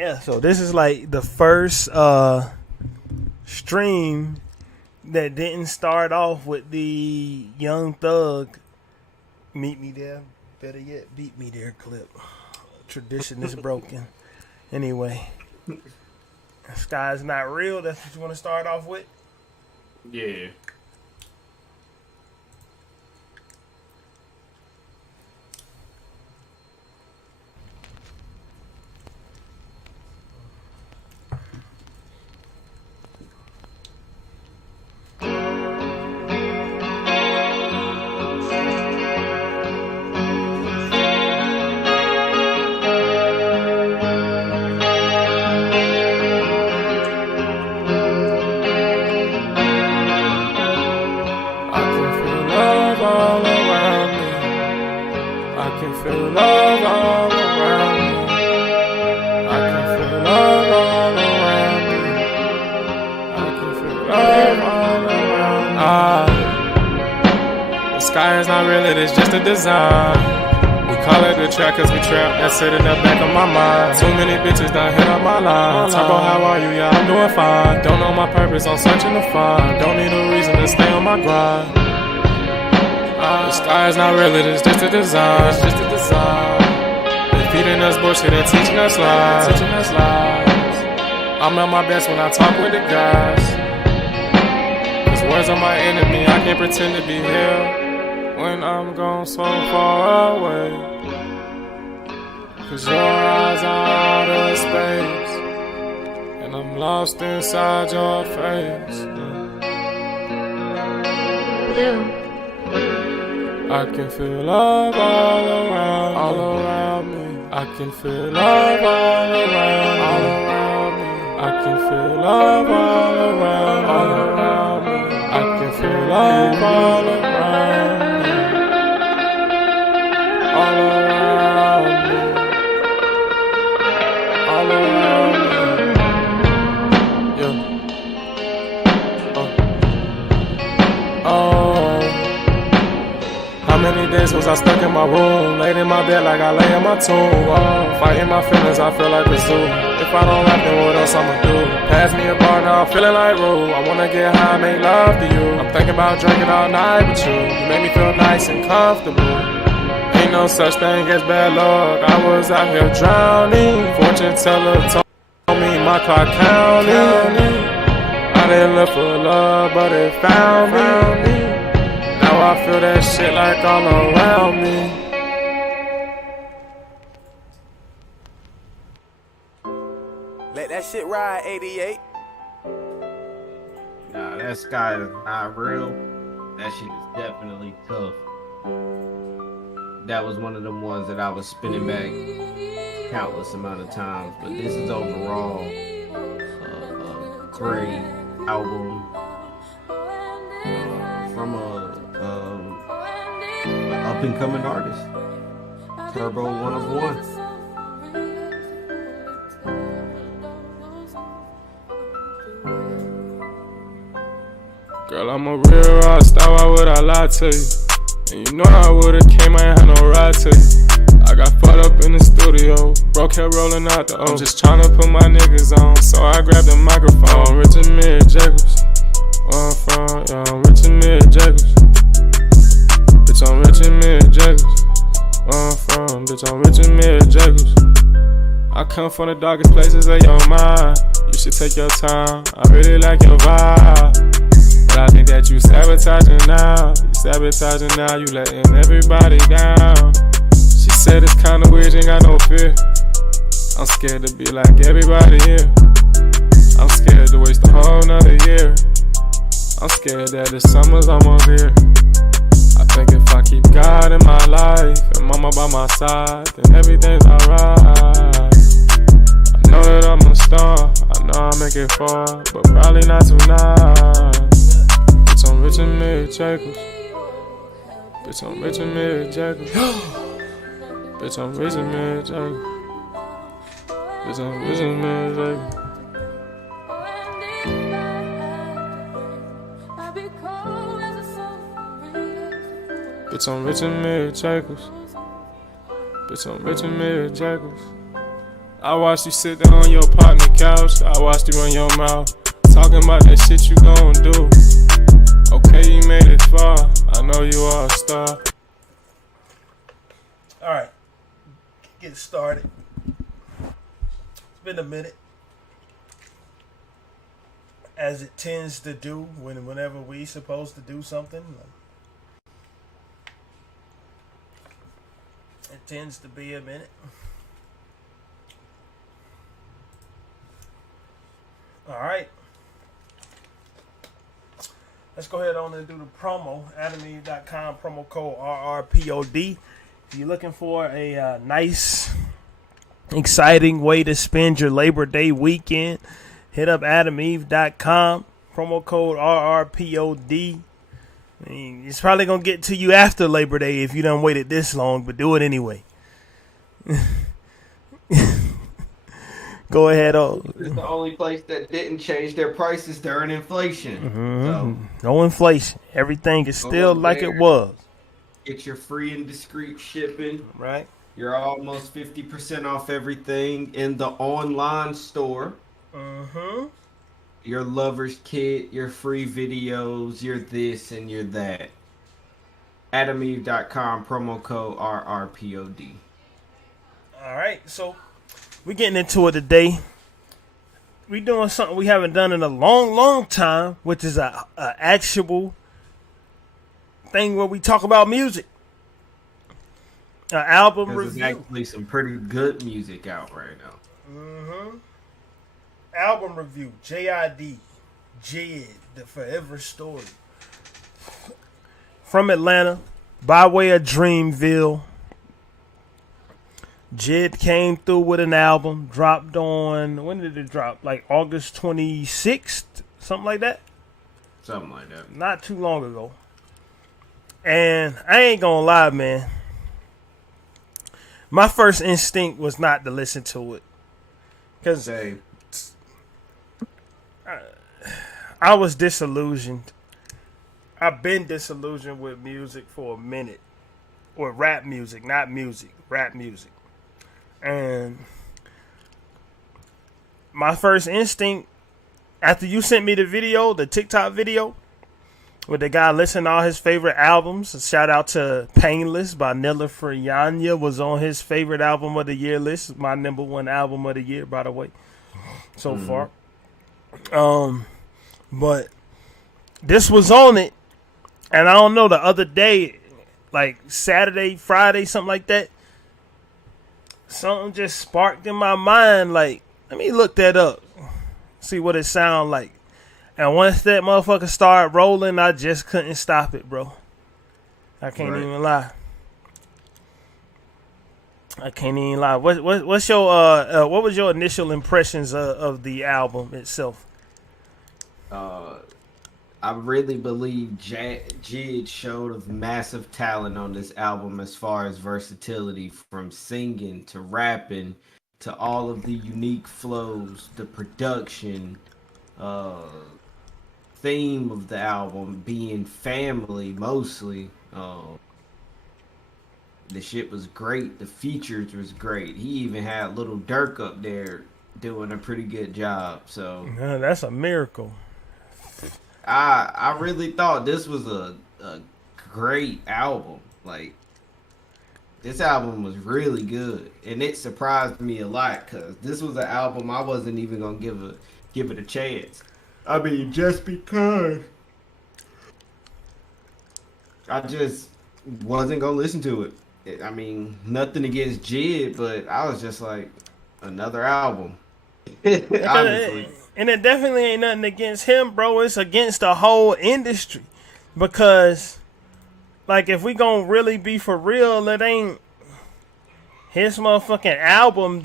Yeah, so this is like the first stream that didn't start off with the Young Thug "Meet Me There," better yet, "Beat Me There" clip. Tradition is broken. Anyway, Sky's Not Real. That's what you want to start off with? Yeah. Feel love all around me. I can feel love all around me. I can feel love all around me. The sky is not real, it is just a design. We call it the track cause we trap, that's it in the back of my mind. Too many bitches done hit up my line. Talk about how are you, yeah, I'm doing fine. Don't know my purpose, I'm searching to find. Don't need a reason to stay on my grind. The sky is not real, it is just a design. It's just a design. They feeding us bullshit and teaching us lies. I'm at my best when I talk with the guys. Cause words are my enemy, I can't pretend to be here when I'm gone so far away. Cause your eyes are out of space, and I'm lost inside your face. Blue. I can feel love all around me. I can feel love all around me. I can feel love all around me. I can feel love all around me. All around me. All around me. Yeah. Oh. How many days was I stuck in my room, laid in my bed like I lay in my tomb? Oh, fighting my feelings, I feel like a zoo. If I don't rap, then what else I'ma do? Pass me a bar now, I'm feeling like Rue. I wanna get high, make love to you. I'm thinking about drinking all night with you. You make me feel nice and comfortable. Ain't no such thing as bad luck, I was out here drowning. Fortune teller told me my clock counting. I didn't look for love, but it found me. Now I feel that shit like all around me. Let that shit ride, 88. Nah, that Sky Is Not Real. That shit is definitely tough. That was one of them ones that I was spinning back countless amount of times. But this is overall a great album from a up and coming artist, Turbo 1 of 1. Girl, I'm a real rock star, why would I lie to you? And you know I would've came, I ain't had no ride to you. I got fucked up in the studio, broke hair rolling out the O. I'm just tryna put my niggas on, so I grabbed the microphone. I'm rich and mid Jacobs, where I'm from, yeah, I'm rich and mid Jacobs. Bitch, I'm rich and mid Jacobs, where I'm from, bitch, I'm rich and mid Jacobs. I come from the darkest places of your mind, you should take your time, I really like your vibe. But I think that you sabotaging now, you letting everybody down. She said it's kinda weird, you ain't got no fear. I'm scared to be like everybody here. I'm scared to waste a whole nother year. I'm scared that the summer's almost here. I think if I keep God in my life and mama by my side, then everything's alright. I know that I'm a star, I know I'll make it far, but probably not tonight. Bitch, I'm rich and mid Jacobs. Bitch, I'm rich and mid Jacobs. Bitch, I'm rich and mid Jacobs. Bitch, I'm rich and mid Jacobs. Bitch, I'm rich and mid Jacobs. Bitch, I'm rich and mid Jacobs. I watched you sit down on your partner couch. I watched you run your mouth. Talking about that shit you gon' do. Okay, you made it far. I know you are a star. Alright. Get started. It's been a minute. As it tends to do whenever we supposed to do something. It tends to be a minute. Alright. Let's go ahead on and do the promo. AdamEve.com, promo code RRPOD. If you're looking for a nice, exciting way to spend your Labor Day weekend, hit up AdamEve.com, promo code RRPOD. I mean, it's probably going to get to you after Labor Day if you done waited this long, but do it anyway. Go ahead. It's the only place that didn't change their prices during inflation. So, no inflation. Everything is still like it was. Get your free and discreet shipping. Right. You're almost 50% off everything in the online store. Your lover's kit, your free videos, your this and your that. AdamEve.com, promo code RRPOD. All right, so we're getting into it today. We're doing something we haven't done in a long, long time, which is a actual thing where we talk about music. An album review. There's actually some pretty good music out right now. Album review. JID. JID, The Forever Story. From Atlanta, by way of Dreamville. JID came through with an album, dropped on, when did it drop? Like August 26th? Something like that? Something like that. Not too long ago. And I ain't gonna lie, man. My first instinct was not to listen to it. Because I was disillusioned. I've been disillusioned with music for a minute. Or rap music, not music. Rap music. And my first instinct, after you sent me the video, the TikTok video, with the guy listing all his favorite albums. A shout out to Painless by Nilla Frianya was on his favorite album of the year list. My number one album of the year, by the way, so far. But this was on it, and I don't know, the other day, like Saturday, Friday, something like that, something just sparked in my mind, like, let me look that up, see what it sound like. And once that motherfucker started rolling, I just couldn't stop it, bro. I can't even lie. I can't even lie. What's your what was your initial impressions of the album itself? I really believe JID showed a massive talent on this album as far as versatility, from singing to rapping to all of the unique flows, the production, theme of the album being family mostly. The shit was great. The features was great. He even had Little Dirk up there doing a pretty good job. So that's a miracle. I really thought this was a great album. Like, this album was really good, and it surprised me a lot because this was an album I wasn't even gonna give it a chance. I mean, just because I just wasn't gonna listen to it. I mean, nothing against JID, but I was just like, another album. Honestly. And it definitely ain't nothing against him, bro. It's against the whole industry. Because, like, if we gonna really be for real, it ain't his motherfucking album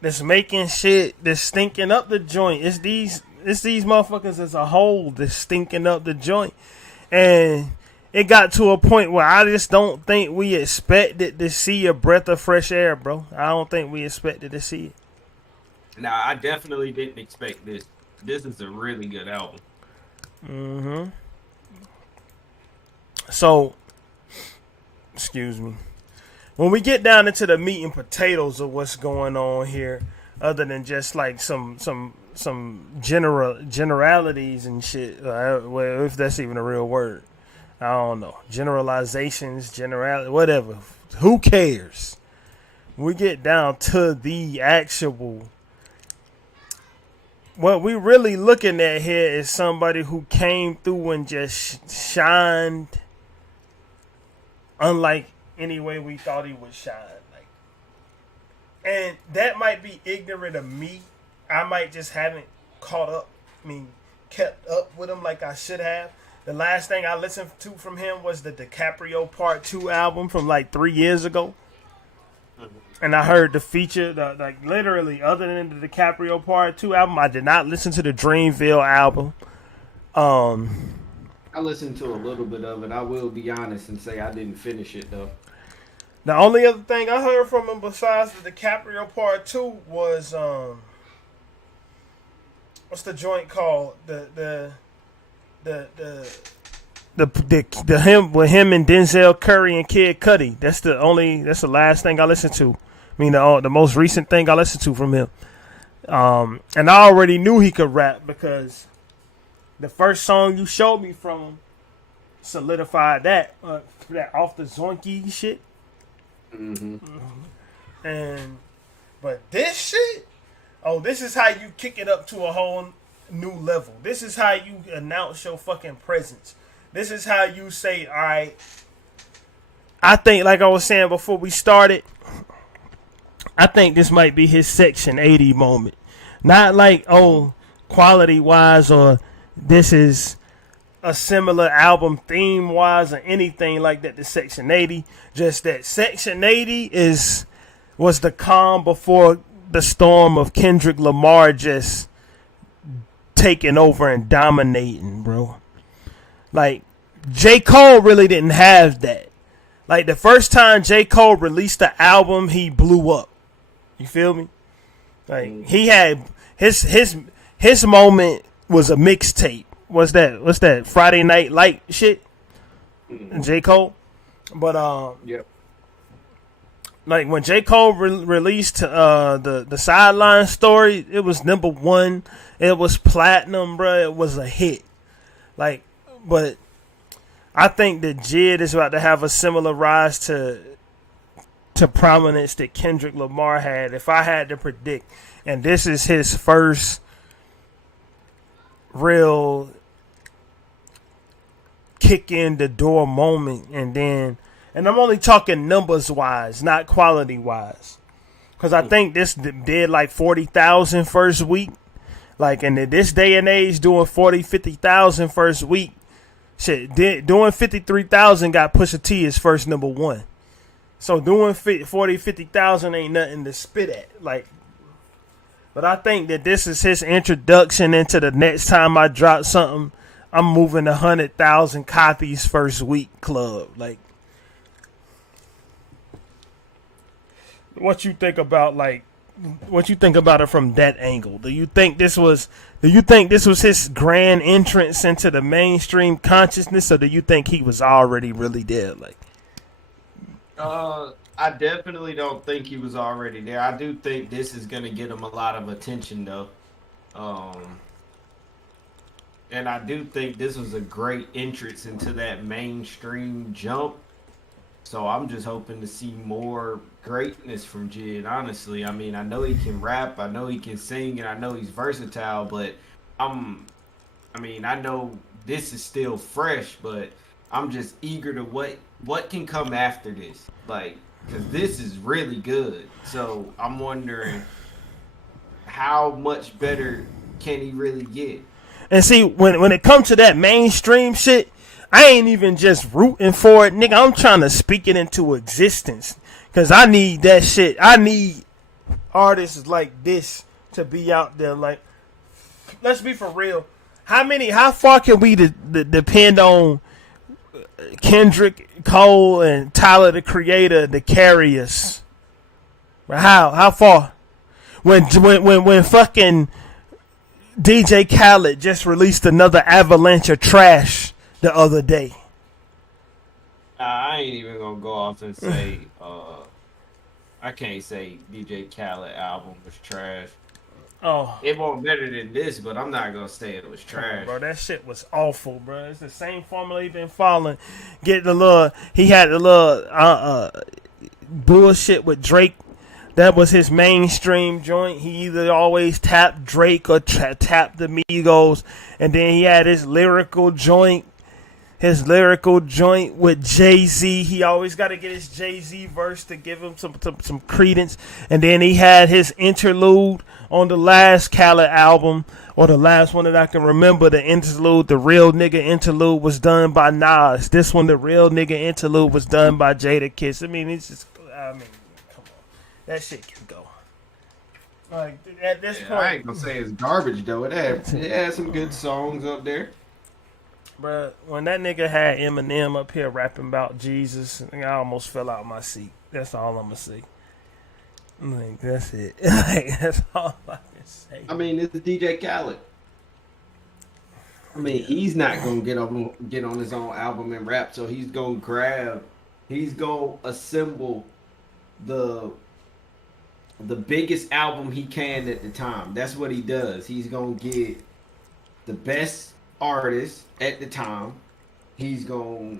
that's making shit, that's stinking up the joint. It's these motherfuckers as a whole that's stinking up the joint. And it got to a point where I just don't think we expected to see a breath of fresh air, bro. I don't think we expected to see it. Nah, I definitely didn't expect this. This is a really good album. So, excuse me. when we get down into the meat and potatoes of what's going on here, other than just like some generalities and shit, well, if that's even a real word, I don't know. Generalizations, whatever. Who cares? We get down to the actual. What we really looking at here is somebody who came through and just shined, unlike any way we thought he would shine. Like, and that might be ignorant of me. I might just haven't kept up with him like I should have. The last thing I listened to from him was the DiCaprio Part 2 album from like 3 years ago. And I heard the feature, like literally, other than the DiCaprio Part 2 album, I did not listen to the Dreamville album. I listened to a little bit of it. I will be honest and say I didn't finish it though. The only other thing I heard from him besides the DiCaprio Part 2 was what's the joint called? The him with him and Denzel Curry and Kid Cudi. That's the last thing I listened to. I mean, the most recent thing I listened to from him. And I already knew he could rap because the first song you showed me from him solidified that off the Zonky shit. Mm-hmm. But this shit, this is how you kick it up to a whole new level. This is how you announce your fucking presence. This is how you say, all right. I think, like I was saying before we started, I think this might be his Section 80 moment. Not like, quality-wise, or this is a similar album theme-wise or anything like that to Section 80. Just that Section 80 was the calm before the storm of Kendrick Lamar just taking over and dominating, bro. Like, J. Cole really didn't have that. Like, the first time J. Cole released the album, he blew up. You feel me? Like, he had his moment was a mixtape. What's that? Friday Night Light shit? J. Cole? But, yep. Like, when J. Cole released the Sideline Story, it was number one. It was platinum, bro. It was a hit. Like, but I think that JID is about to have a similar rise to prominence that Kendrick Lamar had, if I had to predict. And this is his first real kick in the door moment. And I'm only talking numbers wise, not quality wise. Because I think this did like 40,000 first week. Like, in this day and age, doing 40, 50,000 first week. Shit, doing 53,000 got Pusha T his first number one. So doing 40, 50,000 ain't nothing to spit at. Like, but I think that this is his introduction into the next time I drop something, I'm moving 100,000 copies first week club. Like, what you think about it from that angle? Do you think this was his grand entrance into the mainstream consciousness, or do you think he was already really there? Like, I definitely don't think he was already there. I do think this is gonna get him a lot of attention though. And I do think this was a great entrance into that mainstream jump. So I'm just hoping to see more greatness from JID, honestly. I mean, I know he can rap, I know he can sing, and I know he's versatile, but I know this is still fresh, but I'm just eager to what can come after this. Like, because this is really good. So I'm wondering how much better can he really get? And see, when it comes to that mainstream shit, I ain't even just rooting for it, nigga. I'm trying to speak it into existence. Because I need that shit. I need artists like this to be out there. Like, let's be for real. How far can we depend on Kendrick, Cole, and Tyler, the Creator, to carry us? How far? When fucking DJ Khaled just released another avalanche of trash the other day. I ain't even gonna go off and say I can't say DJ Khaled album was trash. Oh, It wasn't better than this, but I'm not gonna say it was trash. bro, that shit was awful, bro. It's the same formula he been following. Get the little, he had the little bullshit with Drake. That was his mainstream joint. He either always tapped Drake or tapped the Migos, and then he had his lyrical joint. His lyrical joint with Jay-Z. He always got to get his Jay-Z verse to give him some credence. And then he had his interlude on the last Khaled album, or the last one that I can remember. The interlude, the real nigga interlude, was done by Nas. This one, the real nigga interlude, was done by JID. I mean, it's just, come on. That shit can go. Like, at this point. I ain't gonna say it's garbage, though. It had some good songs up there. Bruh, when that nigga had Eminem up here rapping about Jesus, I almost fell out my seat. That's all I'm gonna say. Like, that's it. Like, that's all I can say. I mean, it's DJ Khaled. I mean, he's not gonna get on his own album and rap, so he's gonna assemble the biggest album he can at the time. That's what he does. He's gonna get the best artist at the time. He's gonna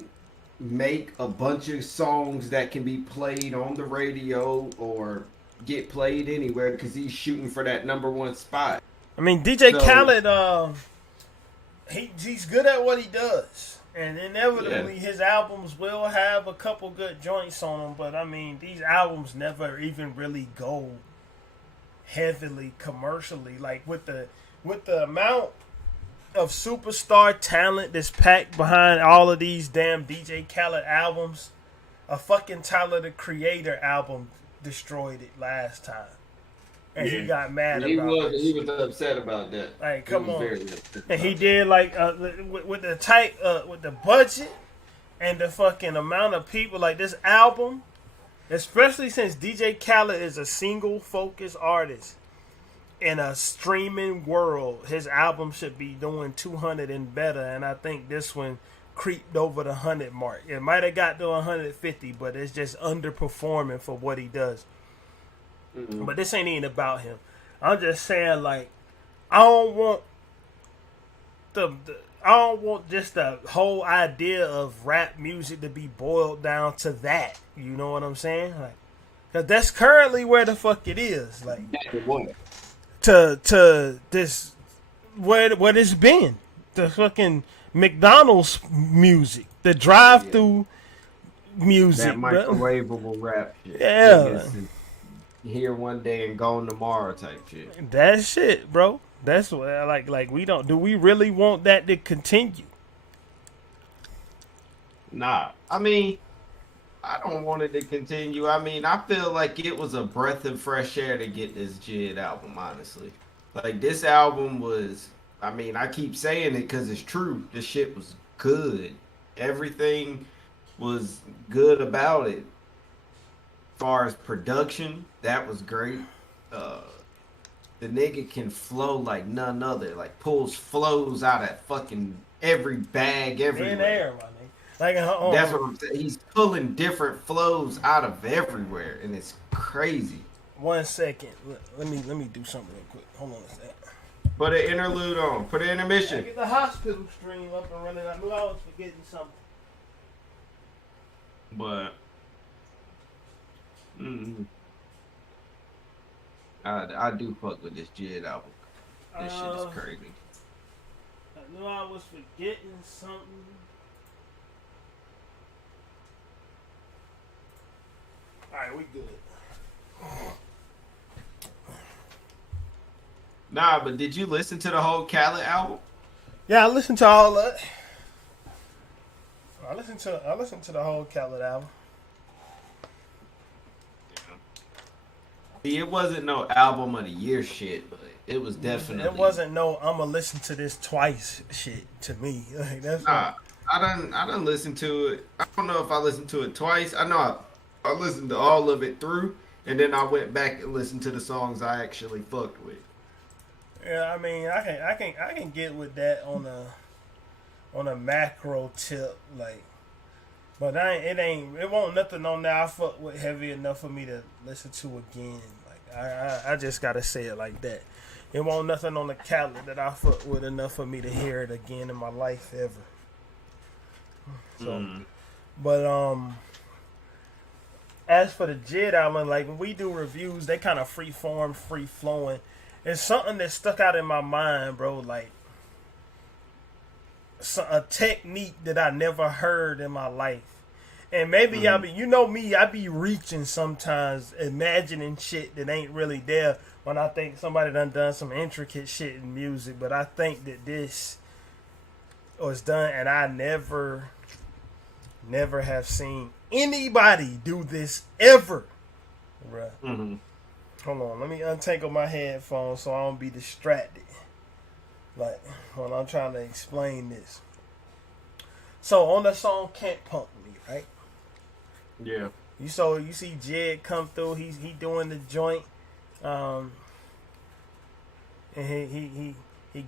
make a bunch of songs that can be played on the radio or get played anywhere because he's shooting for that #1 spot. I mean, DJ Khaled, he's good at what he does, and inevitably his albums will have a couple good joints on them. But I mean, these albums never even really go heavily commercially. Like with the amount of superstar talent that's packed behind all of these damn DJ Khaled albums, a fucking Tyler the Creator album destroyed it last time, and he got mad about it. He was upset about that. Like, come on, and he did like with the budget and the fucking amount of people. Like, this album, especially since DJ Khaled is a single focus artist. In a streaming world, his album should be doing 200 and better, and I think this one creeped over the 100 mark. It might have got to 150, but it's just underperforming for what he does. Mm-hmm. But this ain't even about him. I'm just saying, like, I don't want just the whole idea of rap music to be boiled down to that. You know what I'm saying? Like, 'cause that's currently where the fuck it is. Like, to this what it's been, the fucking McDonald's music, the drive-through music, that microwavable rap shit. Yeah, here one day and gone tomorrow type shit. That shit, bro. That's what like we don't. Do we really want that to continue? Nah, I mean, I don't want it to continue. I mean, I feel like it was a breath of fresh air to get this JID album, honestly. Like, this album was, I mean, I keep saying it because it's true. This shit was good. Everything was good about it. As far as production, that was great. The nigga can flow like none other. Like, pulls flows out of fucking every bag, everywhere. In air, my nigga. Like, that's what I'm saying. He's pulling different flows out of everywhere, and it's crazy. 1 second. Let me do something real quick. Hold on a second. Put an interlude on. Put an intermission. Get the hospital stream up and running. I knew I was forgetting something. But, I do fuck with this JID album. This shit is crazy. I knew I was forgetting something. Alright, we good. Nah, but did you listen to the whole Khaled album? Yeah, I listened to all that. I listened to the whole Khaled album. See, it wasn't no album of the year shit, but it was definitely. It wasn't no I'ma listen to this twice shit to me. Like, that's I done listen to it. I don't know if I listened to it twice. I know I listened to all of it through, and then I went back and listened to the songs I actually fucked with. Yeah, I mean, I can get with that on a macro tip. Like, But it won't nothing on there I fuck with heavy enough for me to listen to again. Like I just gotta say it like that. It won't nothing on the calendar that I fuck with enough for me to hear it again in my life ever. So, but as for the JID album, like when we do reviews, they kind of free form, free flowing. It's something that stuck out in my mind, bro. Like a technique that I never heard in my life. And maybe I be, you know me, I be reaching sometimes, imagining shit that ain't really there when I think somebody done some intricate shit in music. But I think that this was done, and I never have seen anybody do this ever, bruh. Hold on, let me untangle my headphones so I don't be distracted. Like when I'm trying to explain this. So on the song "Can't Punk Me," right? Yeah. You see JID come through. He doing the joint, and he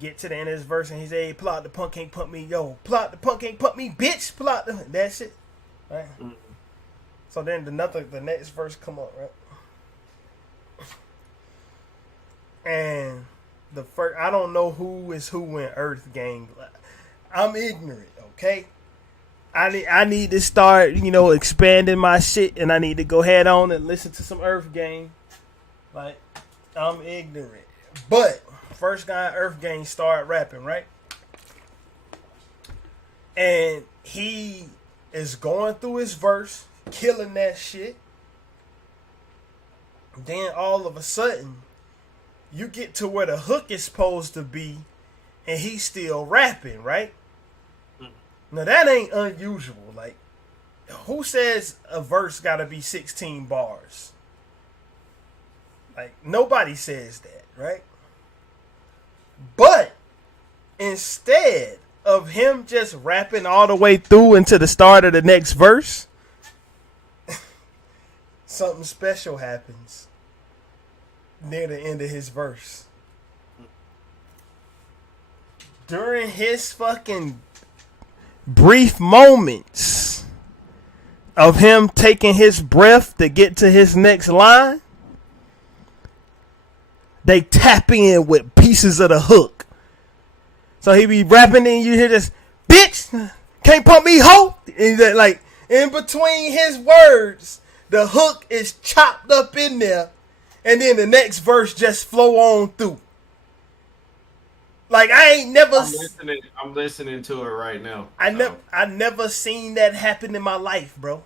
get to the end of his verse and he say, hey, "Plot the punk ain't pump me, yo. Plot the punk ain't pump me, bitch. Plot the that shit." Right. So then the next verse come up, right? And the first, I don't know who is who in Earth Gang. I'm ignorant, okay? I need to start, expanding my shit, and I need to go head on and listen to some Earth Gang. Like, I'm ignorant. But first guy in Earth Gang started rapping, right? And he is going through his verse, killing that shit. Then all of a sudden, you get to where the hook is supposed to be, and he's still rapping, right? Now that ain't unusual. Like, who says a verse gotta be 16 bars? Like, nobody says that, right? But instead of him just rapping all the way through into the start of the next verse, something special happens near the end of his verse. During his fucking brief moments of him taking his breath to get to his next line, they tap in with pieces of the hook. So he be rapping and you hear this, "Bitch, can't pump me, hoe." And that, like, in between his words, the hook is chopped up in there, and then the next verse just flow on through. Like, I ain't never. I'm listening to it right now. I never seen that happen in my life, bro.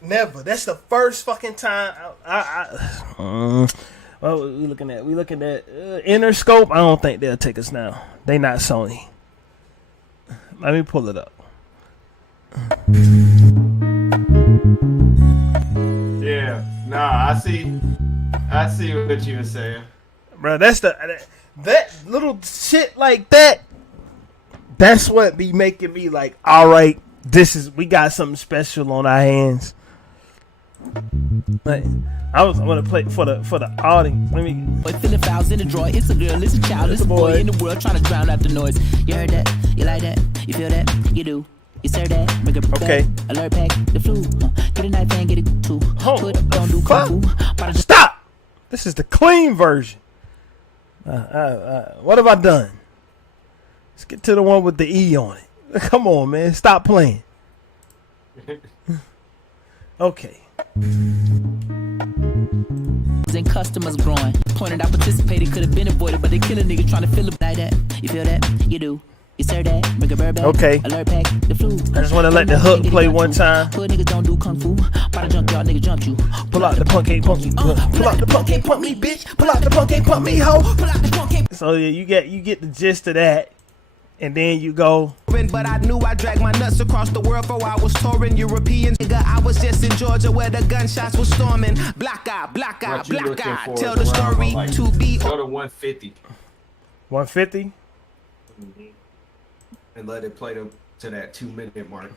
Never. That's the first fucking time. What we looking at? We looking at Interscope. I don't think they'll take us now. They not Sony. Let me pull it up. Yeah. Nah, I see what you were saying, bro. That's that little shit like that. That's what be making me like, all right, we got something special on our hands. Like, I want to play for the audience. Let me. Boy, feeling fouls in the drawer. It's a girl, it's a child, it's a boy in the world trying to drown out the noise. You heard that? You like that? You feel that? You do. You serve that? Bring a okay. Back, alert pack, the flu. Get a knife and get it too. Don't do kung fu. Stop! This is the clean version. What have I done? Let's get to the one with the E on it. Come on, man. Stop playing. Okay. And customers growing. Pointed out, participated, could have been avoided, but they kill a nigga trying to feel it like that. You feel that? You do. You serve that? Bring a bird back. Okay. Alert pack, the flu. I just want to let the hook play one time. Hood niggas don't do kung fu. By the junkyard, nigga jumped you. Pull out the punk ain't pump me. Pull out the punk ain't pump me, bitch. Pull out the punk ain't pump me, hoe. Pull out the punk ain't. So yeah, you get the gist of that. And then you go. But I knew I dragged my nuts across the world for I was touring European. Nigga, I was just in Georgia where the gunshots were storming. Black eye, black eye, black eye. Tell the story like, to be. Go to 150. 150? And let it play to that 2-minute mark.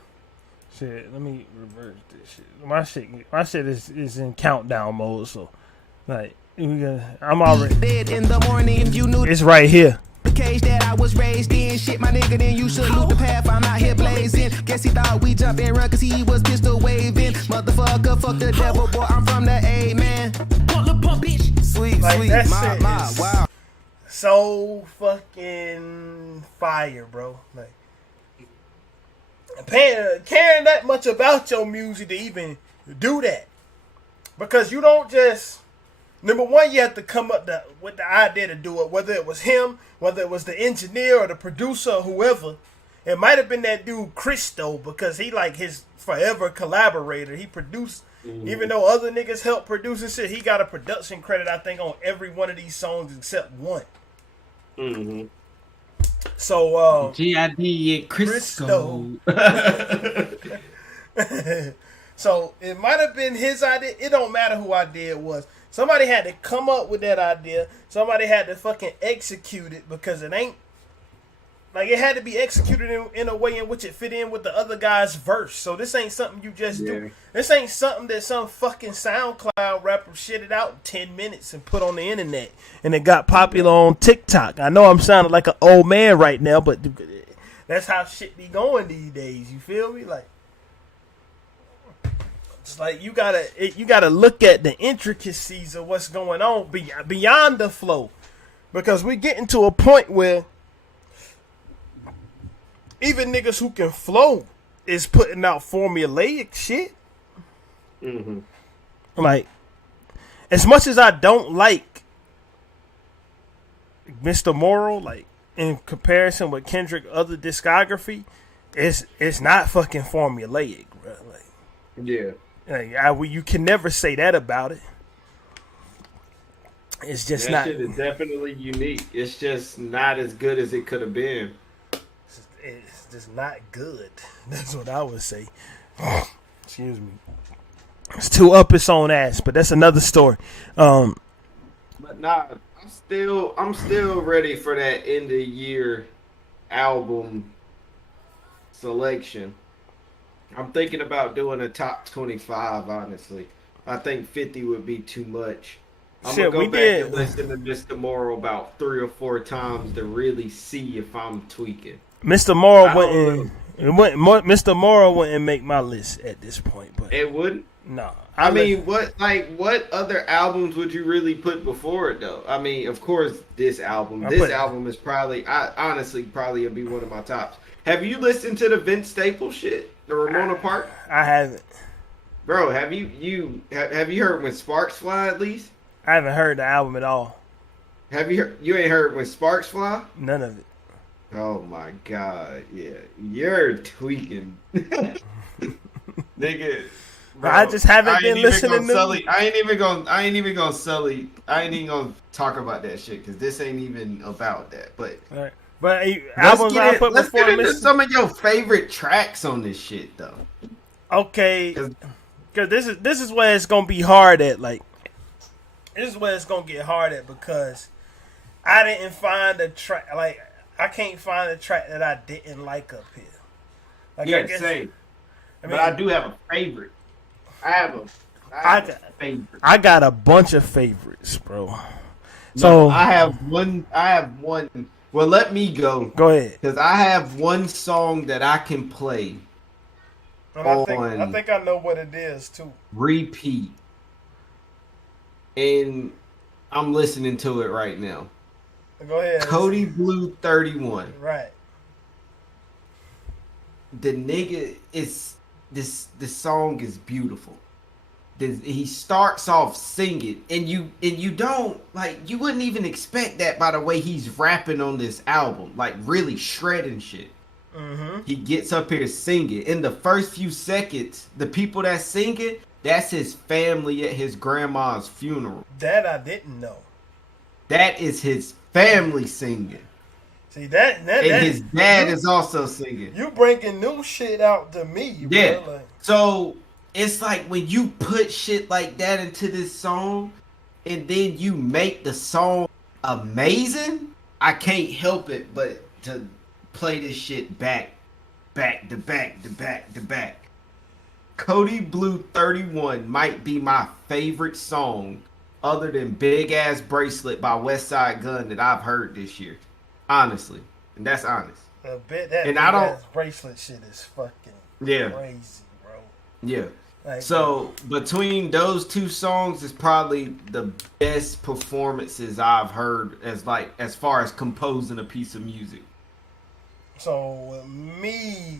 Shit, let me reverse this shit. My shit is in countdown mode, so like I'm already dead in the morning. You knew it's right here. the cage that I was raised in. Shit, my nigga, then you should lose the path. I'm out here blazing. Guess he thought we jump and run cause he was pistol waving. Motherfucker, fuck the devil, boy, I'm from the A, man. Sweet, Like, sweet, that my, shit my, is wow. so fucking fire, bro. Like, caring that much about your music to even do that. Because you don't just, number one, you have to come up with the idea to do it, whether it was him, whether it was the engineer or the producer or whoever. It might have been that dude Christo, because he like his forever collaborator. He produced, even though other niggas helped produce and shit, he got a production credit, I think, on every one of these songs except one. Mm-hmm. So JID and Crisco. So it might have been his idea. It don't matter who idea it was. Somebody had to come up with that idea. Somebody had to fucking execute it, because it ain't like, it had to be executed in a way in which it fit in with the other guy's verse. So this ain't something you just do. This ain't something that some fucking SoundCloud rapper shitted out in 10 minutes and put on the internet and it got popular on TikTok. I know I'm sounding like an old man right now, but that's how shit be going these days. You feel me? Like, it's like you gotta look at the intricacies of what's going on beyond the flow, because we're getting to a point where even niggas who can flow is putting out formulaic shit. Mm-hmm. Like, as much as I don't like Mr. Moral, like, in comparison with Kendrick other discography, it's not fucking formulaic, bro. Like, Yeah. Like, you can never say that about it. It's just that not. Shit is definitely unique. It's just not as good as it could have been. It's just not good. That's what I would say. Excuse me. It's too up its own ass, but that's another story. But nah, I'm still ready for that end of the year album selection. I'm thinking about doing a top 25, honestly. I think 50 would be too much. I'm going to go back and listen to Mr. Moral about 3 or 4 times to really see if I'm tweaking. Mr. Moral Mr. Moral wouldn't make my list at this point. But it wouldn't? No. I mean, what other albums would you really put before it, though? I mean, of course, this album. This album is probably, honestly, probably will be one of my tops. Have you listened to the Vince Staples shit? The Ramona Park? I haven't. Bro, have you heard When Sparks Fly at least? I haven't heard the album at all. You ain't heard When Sparks Fly? None of it. Oh my god, yeah. You're tweaking. Nigga. Bro, I just haven't been listening to I ain't even gonna talk about that shit, because this ain't even about that. But right. But albums I put let's before get into some of your favorite tracks on this shit, though. Okay, because this is where it's gonna be hard at. Like, this is where it's gonna get hard at, because I didn't find a track. Like, I can't find a track that I didn't like up here. Like, yeah, same. But I do have a favorite. I have a favorite. I got a bunch of favorites, bro. No, So I have one. Well, let me go. Go ahead. Because I have one song that I can play and I think I know what it is too. Repeat. And I'm listening to it right now. Go ahead. Cody Blue 31. Right. The nigga is this song is beautiful. He starts off singing, and you don't, like, you wouldn't even expect that by the way he's rapping on this album, like really shredding shit. Mm-hmm. He gets up here singing. In the first few seconds, the people that's singing, that's his family at his grandma's funeral. That I didn't know. That is his family singing. See that and his dad is also singing. You bringing new shit out to me, yeah. Bro. Like, so it's like when you put shit like that into this song, and then you make the song amazing, I can't help it but to play this shit back to back. Cody Blue 31 might be my favorite song other than Big Ass Bracelet by West Side Gun that I've heard this year. honestly, and that's honest. That And I don't. bracelet shit is fucking Yeah. crazy, bro. Yeah. Like, So between those two songs is probably the best performances I've heard as far as composing a piece of music. So me,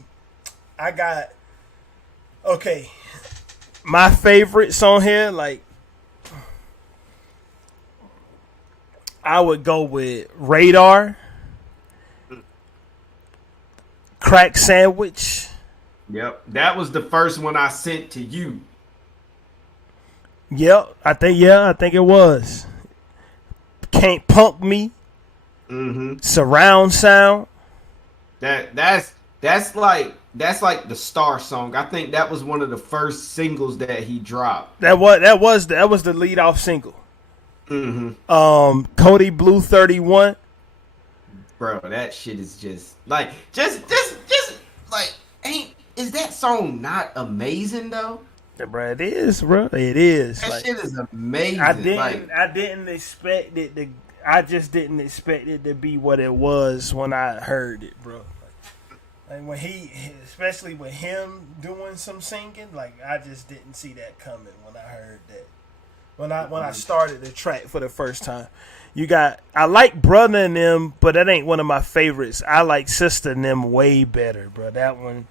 I got okay. My favorite song here, like I would go with Radar, Crack Sandwich. Yep, that was the first one I sent to you. Yep, I think it was. Can't Punk Me. Mm-hmm. Surround Sound. That's like the Star song. I think that was one of the first singles that he dropped. That was the lead off single. Mm-hmm. Cody Blue 31. Bro, that shit is just like is that song not amazing though? Yeah, bro, it is, bro. It is. That shit is amazing. I didn't expect it to. I just didn't expect it to be what it was when I heard it, bro. Like when especially with him doing some singing, like I just didn't see that coming when I heard that. When I started the track for the first time, I like Brother and Them, but that ain't one of my favorites. I like Sister and Them way better, bro. That one,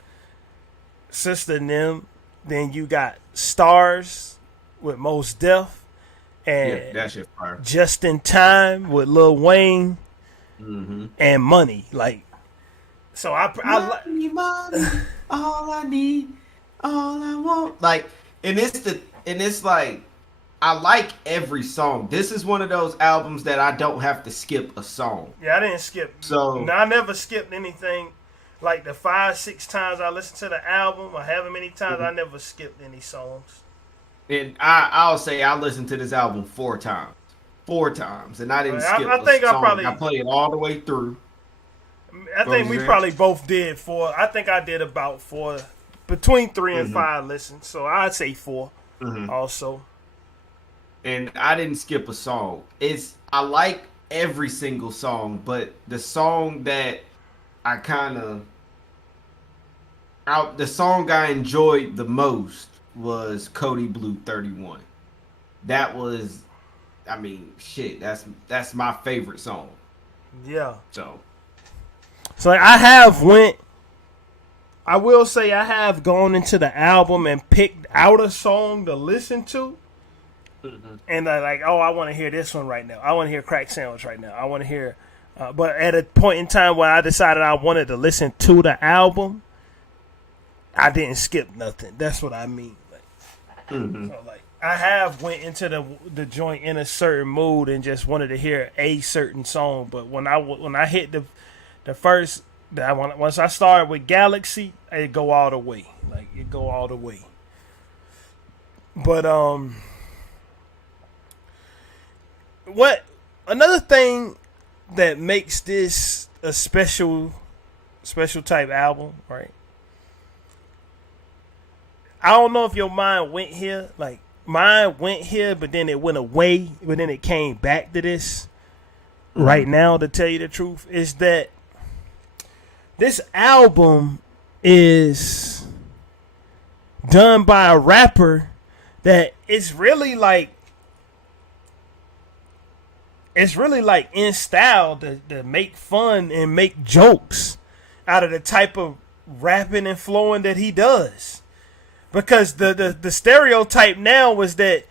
Sister and Them. Then you got Stars with Mos Def, and that shit fire. Just in Time with Lil Wayne, and Money. Like, so I money, all I need, all I want. Like, and it's like I like every song. This is one of those albums that I don't have to skip a song. Yeah, I didn't skip. So I never skipped anything. Like the 5-6 times I listened to the album, or however many times, I never skipped any songs. And I'll say I listened to this album 4 times. 4 times. And I didn't skip I think a song. I played it all the way through. I think we probably both did 4. I think I did about 4. Between 3 and 5 listens. So I'd say 4 also. And I didn't skip a song. I like every single song, but the song that the song I enjoyed the most was Cody Blue 31. That was, I mean, shit, that's my favorite song. Yeah. So like I will say I have gone into the album and picked out a song to listen to. And like, oh, I want to hear this one right now. I want to hear Crack Sandwich right now. I want to hear, but at a point in time when I decided I wanted to listen to the album, I didn't skip nothing. That's what I mean. Like, so like, I have went into the joint in a certain mood and just wanted to hear a certain song. But when I hit the first, once I started with Galaxy, it go all the way. Like it go all the way. But what another thing that makes this a special type album, right? I don't know if your mind went here, like mine went here, but then it went away, but then it came back to this. Right now, to tell you the truth, is that this album is done by a rapper that is really like in style to make fun and make jokes out of the type of rapping and flowing that he does. Because the stereotype now is that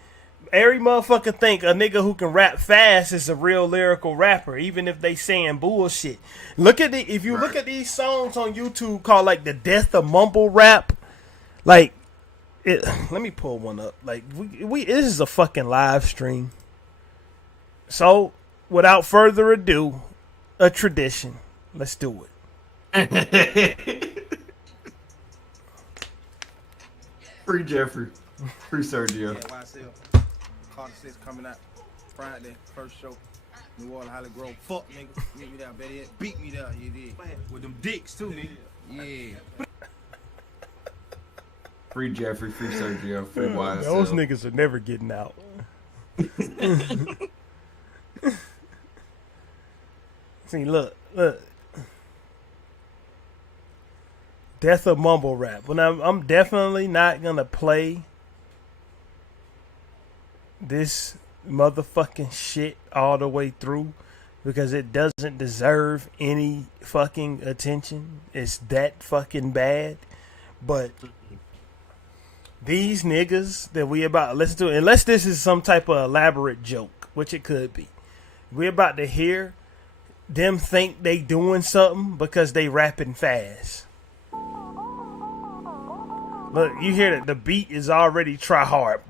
every motherfucker think a nigga who can rap fast is a real lyrical rapper, even if they saying bullshit. If you look at these songs on YouTube called like the death of mumble rap, like let me pull one up. Like this is a fucking live stream. So without further ado, a tradition. Let's do it. Free Jeffrey. Free Sergio. Yeah, YSL. Carter 6 coming out Friday, first show. New Orleans, Holly Grove. Fuck, nigga. Meet me there, better yet. Beat me there, you did. With them dicks, too, nigga. Yeah. Free Jeffrey, free Sergio, free YSL. Those niggas are never getting out. See, look. Death of mumble rap. Well, I'm definitely not gonna play this motherfucking shit all the way through because it doesn't deserve any fucking attention. It's that fucking bad. But these niggas that we about to listen to, unless this is some type of elaborate joke, which it could be, we about to hear them think they doing something because they rapping fast. Look, you hear that the beat is already try hard.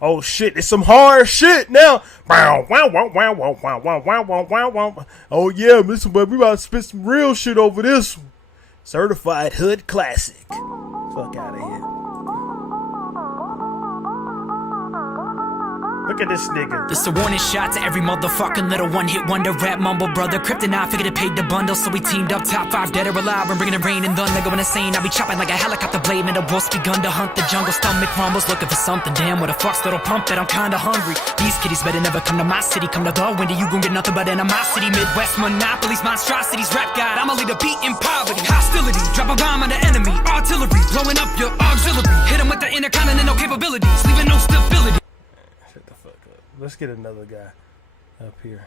Oh shit, it's some hard shit now. Oh yeah, listen, but we about to spit some real shit over this one. Certified hood classic. Fuck out of here. Look at this nigga. This a warning shot to every motherfucking little one-hit wonder rap mumble brother. Kryptonite figured it paid the bundle, so we teamed up top 5 dead or alive. We're bringing the rain and thunder, going insane. I be chopping like a helicopter blade, man. The wolf's begun to hunt the jungle. Stomach rumbles, looking for something. Damn, what a fuck's little pump that I'm kinda hungry. These kiddies better never come to my city. Come to the window, you gon' get nothing but animosity. Midwest monopolies, monstrosities, rap god. I'ma lead a beat in poverty. Hostility, drop a bomb on the enemy. Artillery, blowing up your auxiliary. Hit 'em with the intercontinental capabilities, leaving no stability. Shut the fuck up. Let's get another guy up here.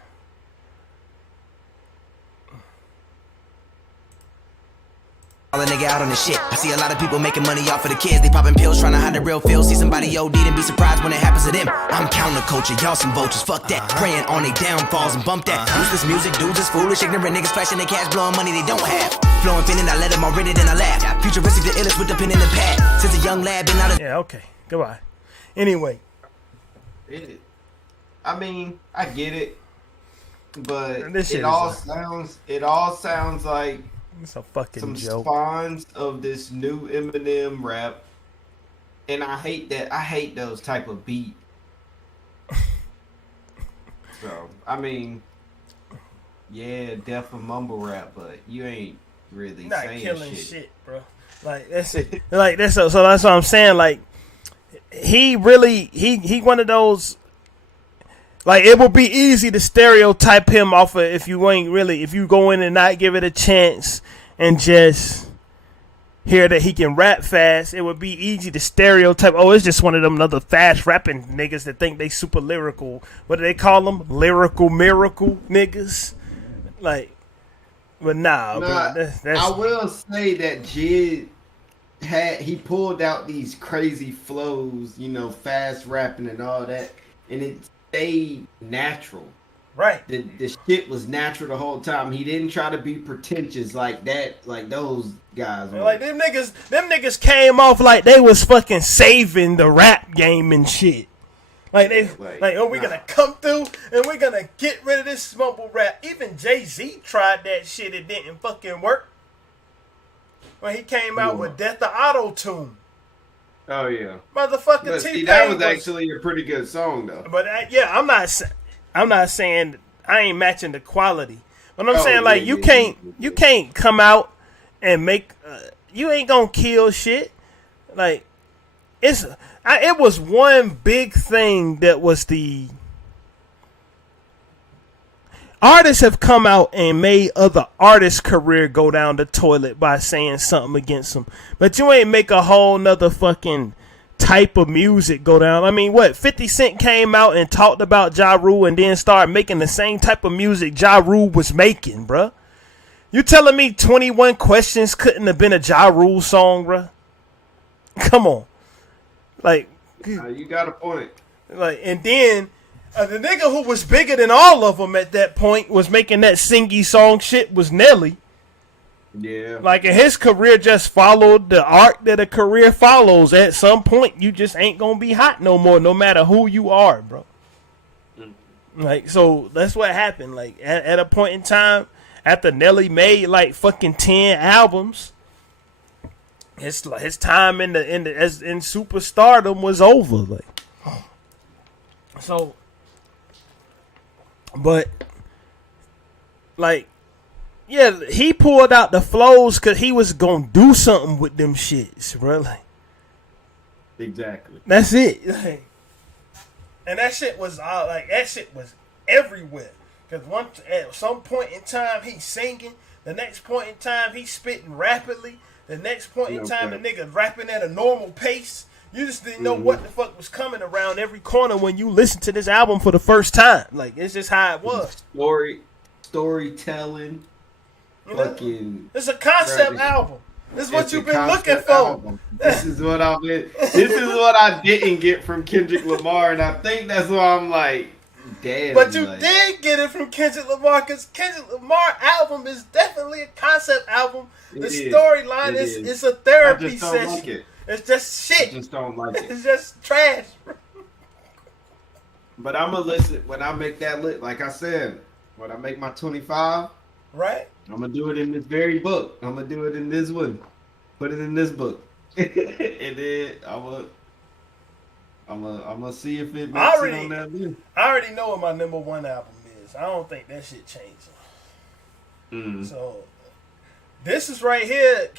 All a nigga out on the shit. I see a lot of people making money off of the kids. They popping pills, trying to hide the real feel. See somebody OD and be surprised when it happens to them. I'm counterculture, y'all some vultures. Fuck that. Praying on they downfalls and bump that. Useless music, dudes is foolish. Ignorant niggas flashing their cash, blowing money they don't have. Flowing finning, I let them all read it and I laugh. Futuristic, the illest with the pen in the pad. Since a young lad, been out of. Yeah, okay. Goodbye. Anyway. I mean, I get it, but This shit it all sounds like it's a fucking some joke. spawns of this new Eminem rap, and I hate that. I hate those type of beat. So I mean, yeah, death of mumble rap, but you ain't really Not saying killing shit, bro. Like that's it. Like that's so that's what I'm saying. Like he really he one of those. Like it would be easy to stereotype him off of if you go in and not give it a chance and just hear that he can rap fast. It would be easy to stereotype. Oh, it's just one of them other fast rapping niggas that think they super lyrical. What do they call them? Lyrical miracle niggas. Like, but nah. That's I will say that JID he pulled out these crazy flows, fast rapping and all that, and it stayed natural. right. The shit was natural the whole time. He didn't try to be pretentious like that, like those guys. Like them niggas came off like they was fucking saving the rap game and shit. Like they we're gonna come through and we're gonna get rid of this mumble rap. Even Jay-Z tried that shit, it didn't fucking work. When he came out with Death of Auto-Tune. Oh yeah, Motherfucker T-Pain that was actually a pretty good song though. But I'm not saying I ain't matching the quality. But I'm saying like you can't come out and make you ain't gonna kill shit. Like it was one big thing that was the artists have come out and made other artists' career go down the toilet by saying something against them. But you ain't make a whole nother fucking type of music go down. I mean, what? 50 Cent came out and talked about Ja Rule and then started making the same type of music Ja Rule was making, bruh. You telling me 21 Questions couldn't have been a Ja Rule song, bruh? Come on. Like, you got a point. Like, and then the nigga who was bigger than all of them at that point was making that singy song shit was Nelly. Yeah. Like, and his career just followed the arc that a career follows. At some point, you just ain't gonna be hot no more, no matter who you are, bro. Like, so that's what happened. Like, at a point in time, after Nelly made like fucking 10 albums, his time in superstardom was over. Like, so. But, like, yeah, he pulled out the flows because he was going to do something with them shits, bro. Like, exactly. That's it. Like, and that shit was that shit was everywhere. Because at some point in time he's singing, the next point in time he's spitting rapidly, the next point in time the nigga rapping at a normal pace. You just didn't know what the fuck was coming around every corner when you listen to this album for the first time. Like, it's just how it was. Storytelling. Fucking. It's a concept album. This is what you've been looking for. This is what I've been. This is what I didn't get from Kendrick Lamar, and I think that's why I'm like, damn. But you did get it from Kendrick Lamar, because Kendrick Lamar album is definitely a concept album. The storyline is a therapy session. Like it. It's just shit. I just don't like it. It's just trash. But I'm gonna listen when I make that list. Like I said, when I make my 25, right? I'm gonna do it in this very book. I'm gonna do it in this one. Put it in this book, and then I'm gonna see if it makes it on that list. I already know what my number one album is. I don't think that shit changing. So this is right here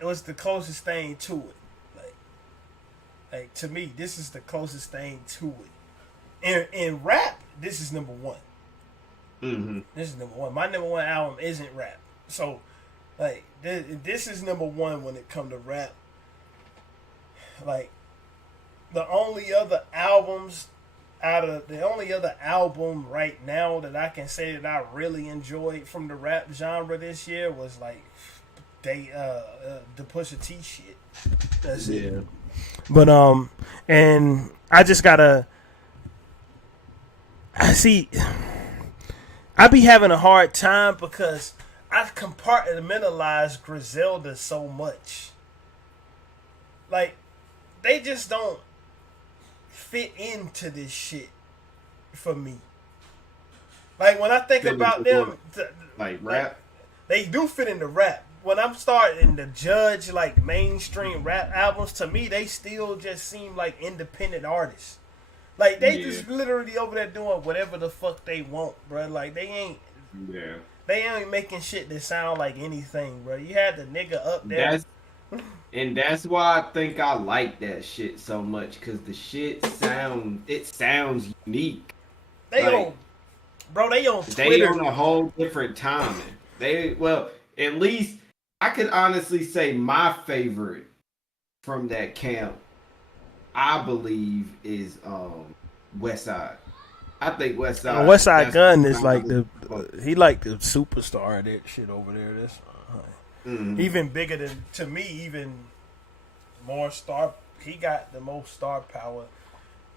it was the closest thing to it. Like to me, this is the closest thing to it. In rap, this is number one. This is number one. My number one album isn't rap. So, like, this is number one when it comes to rap. Like, the only other album right now that I can say that I really enjoyed from the rap genre this year was like the Pusha T shit. That's it. But and I just gotta. I be having a hard time because I compartmentalize Griselda so much. Like, they just don't fit into this shit for me. Like, when I think about them, like rap, they do fit into rap. When I'm starting to judge like mainstream rap albums, to me they still just seem like independent artists. Like, they just literally over there doing whatever the fuck they want, bro. Like, they ain't making shit that sound like anything, bro. You had the nigga up there. That's why I think I like that shit so much, because the shit sounds unique. They on Twitter. They on a whole different timing. At least I could honestly say my favorite from that camp, I believe, is West Side. I think West Side. West Side Gun is like the superstar of that shit over there. That's even bigger than, to me, even more star. He got the most star power,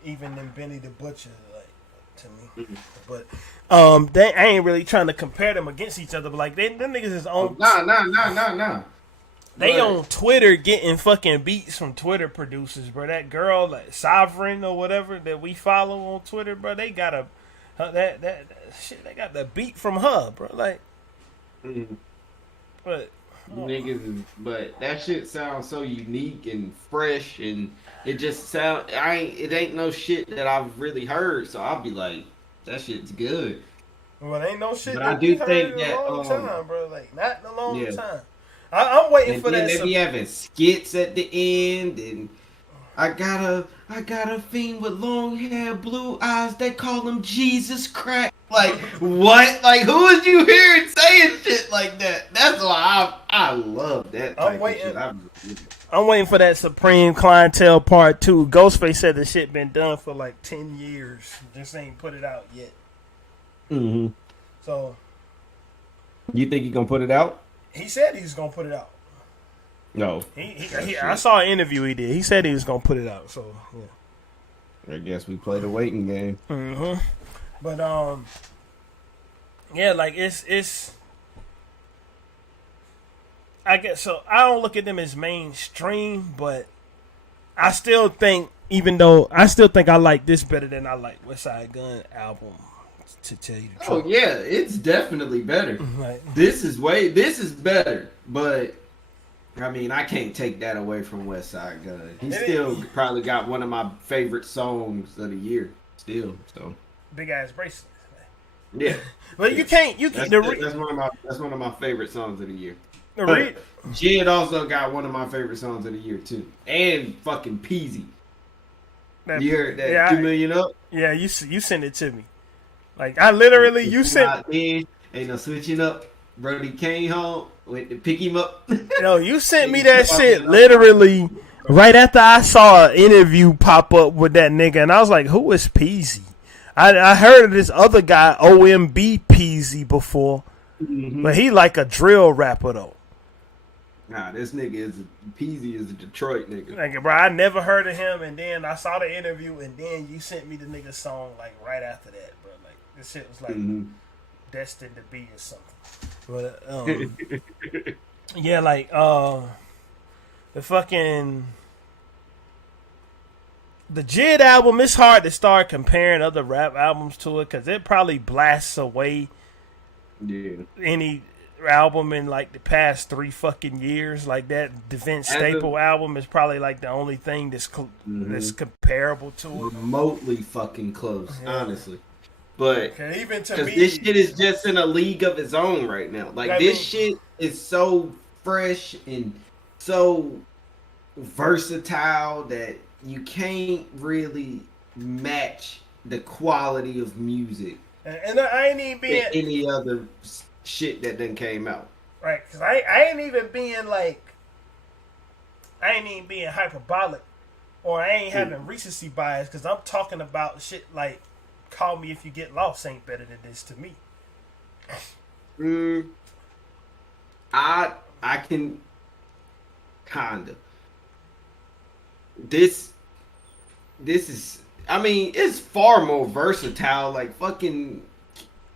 even than Benny the Butcher, like, to me. But I ain't really trying to compare them against each other. But like, them niggas is on. Nah. They on Twitter getting fucking beats from Twitter producers, bro. That girl, like Sovereign or whatever that we follow on Twitter, bro. They got that shit. They got the beat from her, bro. Like, but but that shit sounds so unique and fresh, and it just sound. It ain't no shit that I've really heard, so I'll be like, that shit's good. Well, ain't no shit. But that I do heard think in that a long time, bro. Like, not in a long time. I'm waiting for that. They be having skits at the end, and I got a fiend with long hair, blue eyes. They call him Jesus Crack. Like, what? Like, who is you hearing saying shit like that? That's why I love that type of shit. I'm waiting for that Supreme Clientele Part 2. Ghostface said the shit been done for like 10 years. Just ain't put it out yet. So, you think he gonna put it out? He said he was gonna put it out. No. I saw an interview he did. He said he was gonna put it out. So yeah. I guess we played a waiting game. But yeah, like it's. I guess so. I don't look at them as mainstream, but I still think, I like this better than I like West Side Gun album. To tell you the truth. Oh yeah, it's definitely better. Right. This is better, but I mean, I can't take that away from West Side Gun. He still probably got one of my favorite songs of the year. Still, so Big Ass Bracelet. Yeah, but you can't. That's one of my favorite songs of the year. JID also got one of my favorite songs of the year too, and fucking Peasy. You heard that 2 million up? Yeah, you sent it to me. Like I literally, you sent, Ain't no switching up. Brody came home, went to pick him up. you sent me that shit literally right after I saw an interview pop up with that nigga, and I was like, who is Peasy? I heard of this other guy, OMB Peasy, before, but he like a drill rapper though. Nah, this nigga is Peasy is a Detroit nigga. Like, bro, I never heard of him, and then I saw the interview, and then you sent me the nigga's song like right after that, bro. Like this shit was like destined to be or something. But yeah, like the fucking the JID album. It's hard to start comparing other rap albums to it because it probably blasts away any album in like the past 3 fucking years. Like that Vince Staple album is probably like the only thing that's that's comparable to it. Remotely fucking close, honestly. But even to me, this shit is just in a league of its own right now. Like this shit is so fresh and so versatile that you can't really match the quality of music. And I ain't even being any other shit that then came out. Right, because I ain't even being hyperbolic, or I ain't having recency bias, because I'm talking about shit like Call Me If You Get Lost ain't better than this to me. I can kinda. This is, I mean, it's far more versatile. Like fucking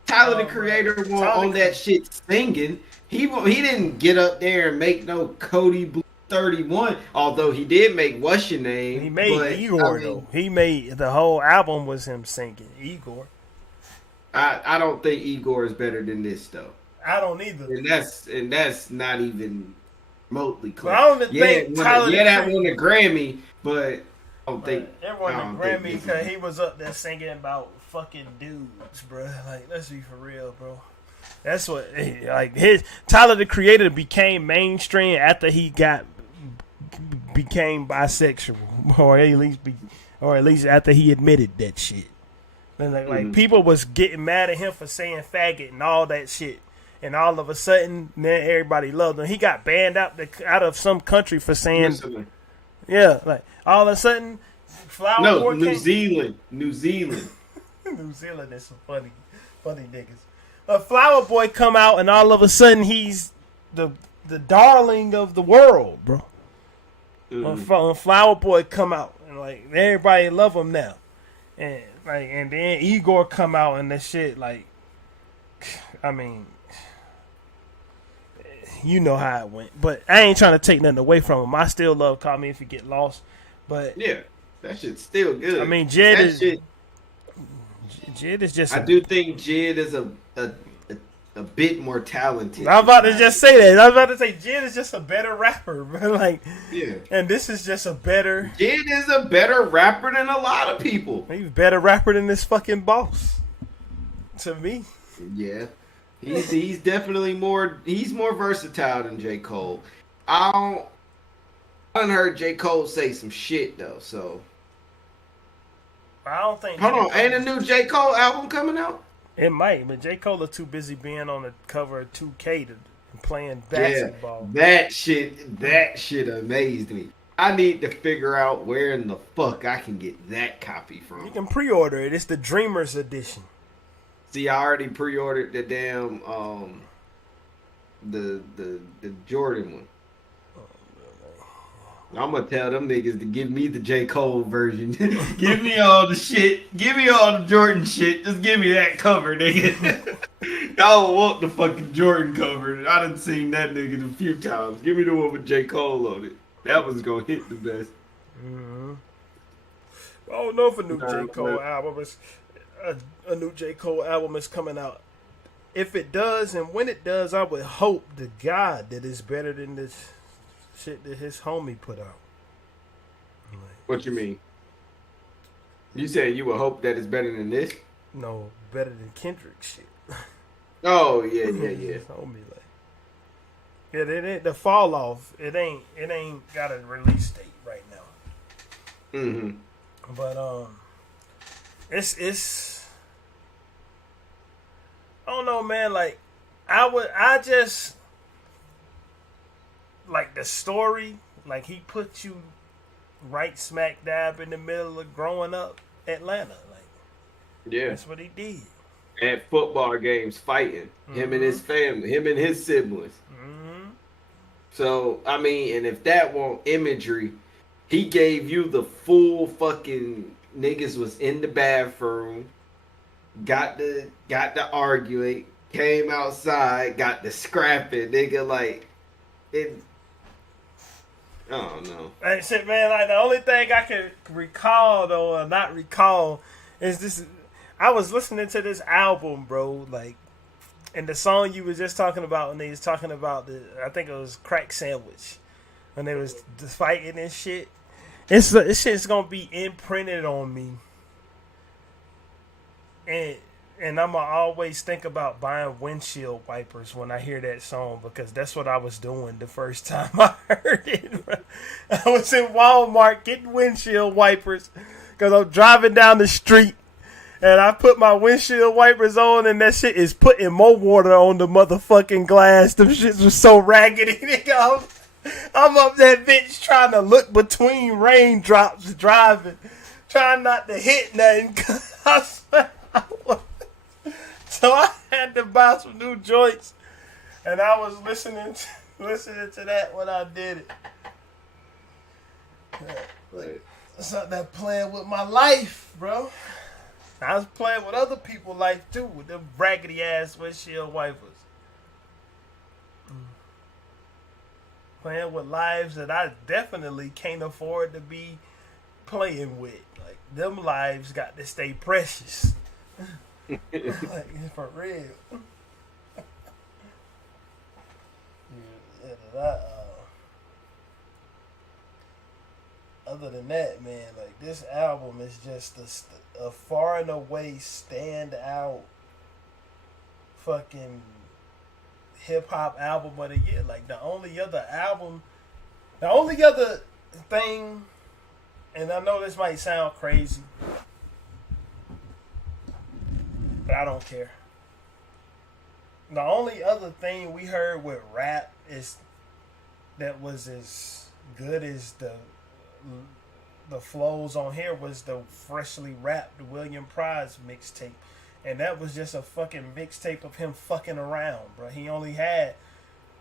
Tyler the Creator on that shit singing. He didn't get up there and make no Cody Blue 31. Although he did make What's Your Name. He made Igor though. He made the whole album was him singing Igor. I don't think Igor is better than this though. I don't either. And that's not even remotely close. But I don't think Tyler that won the Grammy, but I don't think it won the Grammy because he was up there singing about fucking dudes, bro. Like, let's be for real, bro. That's what like his Tyler the Creator became mainstream after he became bisexual, or at least after he admitted that shit. And like people was getting mad at him for saying faggot and all that shit, and all of a sudden, then everybody loved him. He got banned out of some country for saying, like all of a sudden, New Zealand. New Zealand is some funny niggas. Flower Boy come out, and all of a sudden he's the darling of the world, bro. When Flower Boy come out, and like everybody love him now, and then Igor come out and that shit, like, I mean, you know how it went. But I ain't trying to take nothing away from him. I still love Call Me If You Get Lost. But yeah, that shit's still good. I mean, JID is just. I do think JID is a bit more talented. I'm about to just say that. I was about to say JID is just a better rapper, bro. Like, yeah. And this is just a better. JID is a better rapper than a lot of people. He's a better rapper than this fucking boss. To me. Yeah. He's definitely more. He's more versatile than J. Cole. I heard J. Cole say some shit though. So I don't think. Hold on, ain't a new J. Cole album coming out? It might, but J. Cole is too busy being on the cover of 2K and playing basketball. Yeah, that shit amazed me. I need to figure out where in the fuck I can get that copy from. You can pre-order it. It's the Dreamers edition. See, I already pre-ordered the damn the Jordan one. I'm gonna tell them niggas to give me the J. Cole version. Give me all the shit. Give me all the Jordan shit. Just give me that cover, nigga. I don't want the fucking Jordan cover. I done seen that nigga a few times. Give me the one with J. Cole on it. That was gonna hit the best. Mm-hmm. I don't know if a new J. Cole album is a new J. Cole album is coming out. If it does, and when it does, I would hope to God that it's better than this shit that his homie put out. Like, what you mean? You said you would hope that it's better than this? No, better than Kendrick shit. Oh yeah. His homie, like, yeah, the fall off. It ain't got a release date right now. Mm-hmm. But it's don't know, man. Like, I just like the story. Like, he put you right smack dab in the middle of growing up Atlanta. Like, Yeah. that's what he did. At football games, fighting him and his family, him and his siblings. So I mean, and if that won't imagery, he gave you the full fucking niggas was in the bathroom, got the arguing, came outside, got the scrapping, nigga, like it. I don't know. Like shit, man. Like the only thing I can recall though, or not recall, is this. I was listening to this album, bro. Like, and the song you was just talking about when they was talking about I think it was Crack Sandwich, when they was just fighting and shit. This shit's gonna be imprinted on me, and I'ma always think about buying windshield wipers when I hear that song, because that's what I was doing the first time I heard it. I was in Walmart getting windshield wipers because I'm driving down the street. And I put my windshield wipers on, and that shit is putting more water on the motherfucking glass. Them shits were so raggedy, nigga. I'm up that bitch trying to look between raindrops driving, trying not to hit nothing. I swear So I had to buy some new joints, and I was listening to that when I did it. Like, something that playing with my life, bro. I was playing with other people's life too, with them raggedy ass windshield wipers. Playing with lives that I definitely can't afford to be playing with. Like, them lives got to stay precious. Like, for real. Other than that, man, like, this album is just a far and away stand out fucking hip hop album of the year. Like, the only other thing, and I know this might sound crazy, but I don't care. The only other thing we heard with rap that was as good as the flows on here was the freshly rapped William Prize mixtape, and that was just a fucking mixtape of him fucking around, bro. He only had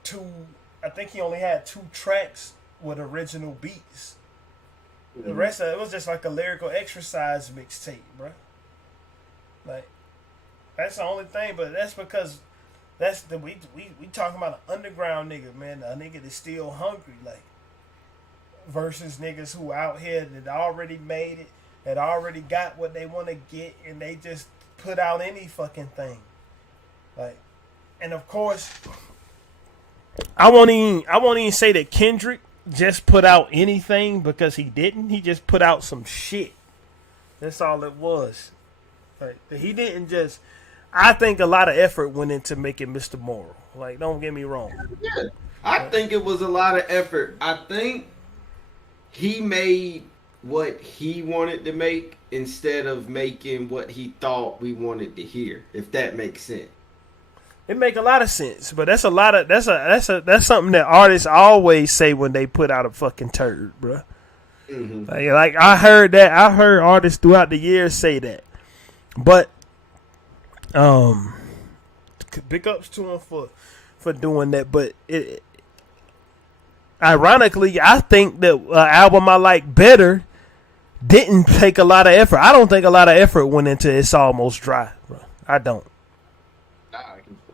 two tracks with original beats. The rest of it was just like a lyrical exercise mixtape, bro. Like, that's the only thing, but that's because we talking about an underground nigga, man, a nigga that's still hungry, like, versus niggas who out here that already made it, that already got what they want to get, and they just put out any fucking thing. Like, and of course, I won't even say that Kendrick just put out anything, because he didn't. He just put out some shit. That's all it was. Like, he didn't just. I think a lot of effort went into making Mr. Moral. Like, don't get me wrong. Yeah, I think it was a lot of effort. I think he made what he wanted to make instead of making what he thought we wanted to hear, if that makes sense. It make a lot of sense, but that's something that artists always say when they put out a fucking turd, bro. Mm-hmm. Like I heard artists throughout the years say that, but big ups to him for doing that. But ironically, I think that album I like better didn't take a lot of effort. I don't think a lot of effort went into It's Almost Dry, bro. I don't.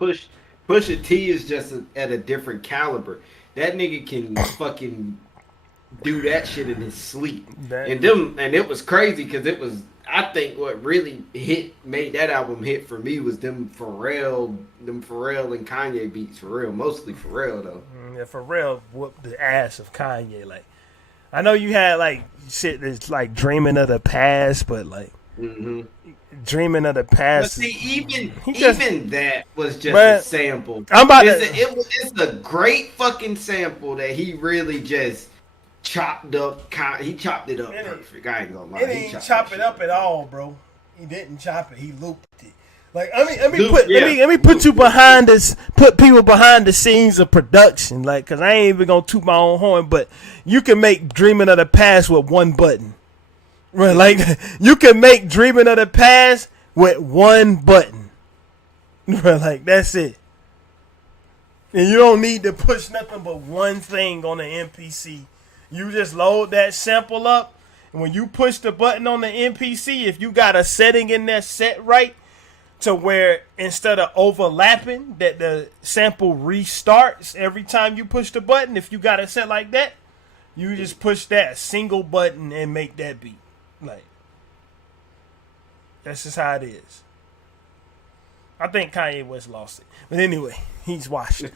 Pusha T is just at a different caliber. That nigga can fucking do that shit in his sleep. And it was crazy because it was. I think what really made that album hit for me was them Pharrell and Kanye beats. Pharrell, mostly Pharrell though. Yeah, Pharrell whooped the ass of Kanye. Like, I know you had like shit that's like Dreaming of the Past, but like Dreaming of the Past. But see, even that was just a sample. It's a great fucking sample that he really just chopped up. He chopped it up perfect. I ain't gonna lie. He didn't chop it up at all, bro. He didn't chop it. He looped it. Like let Luke, me put you behind this, put people behind the scenes of production, like, cause I ain't even gonna toot my own horn, but you can make Dreaming of the Past with one button, right? Like you can make Dreaming of the Past with one button, right? Like that's it, and you don't need to push nothing but one thing on the NPC. You just load that sample up, and when you push the button on the NPC, if you got a setting in there set right, to where instead of overlapping, that the sample restarts every time you push the button. If you got it set like that, you just push that single button and make that beat. Like, that's just how it is. I think Kanye West lost it. But anyway, he's washed.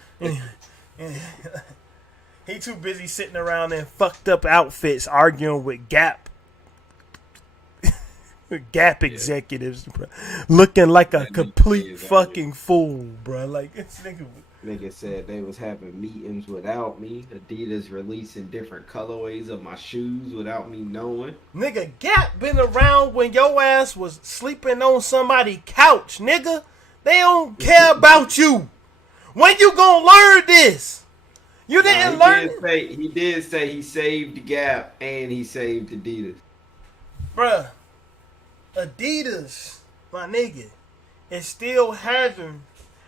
He too busy sitting around in fucked up outfits arguing with Gap executives, bro, looking like a complete fucking fool, bro. Like this nigga said they was having meetings without me. Adidas releasing different colorways of my shoes without me knowing. Nigga, Gap been around when your ass was sleeping on somebody's couch, nigga. They don't care about you. When you gonna learn this? You didn't learn it. He did say he saved Gap and he saved Adidas, bruh. Adidas, my nigga, is still having,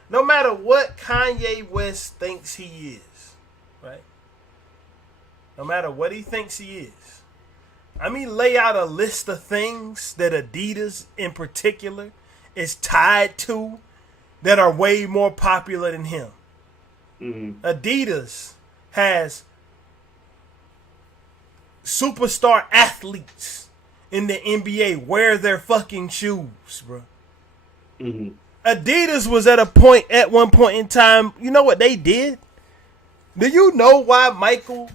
no matter what Kanye West thinks he is, right? No matter what he thinks he is. I mean, lay out a list of things that Adidas in particular is tied to that are way more popular than him. Mm-hmm. Adidas has superstar athletes in the NBA wear their fucking shoes, bro. Mm-hmm. Adidas was at one point in time, you know what they did? Do you know why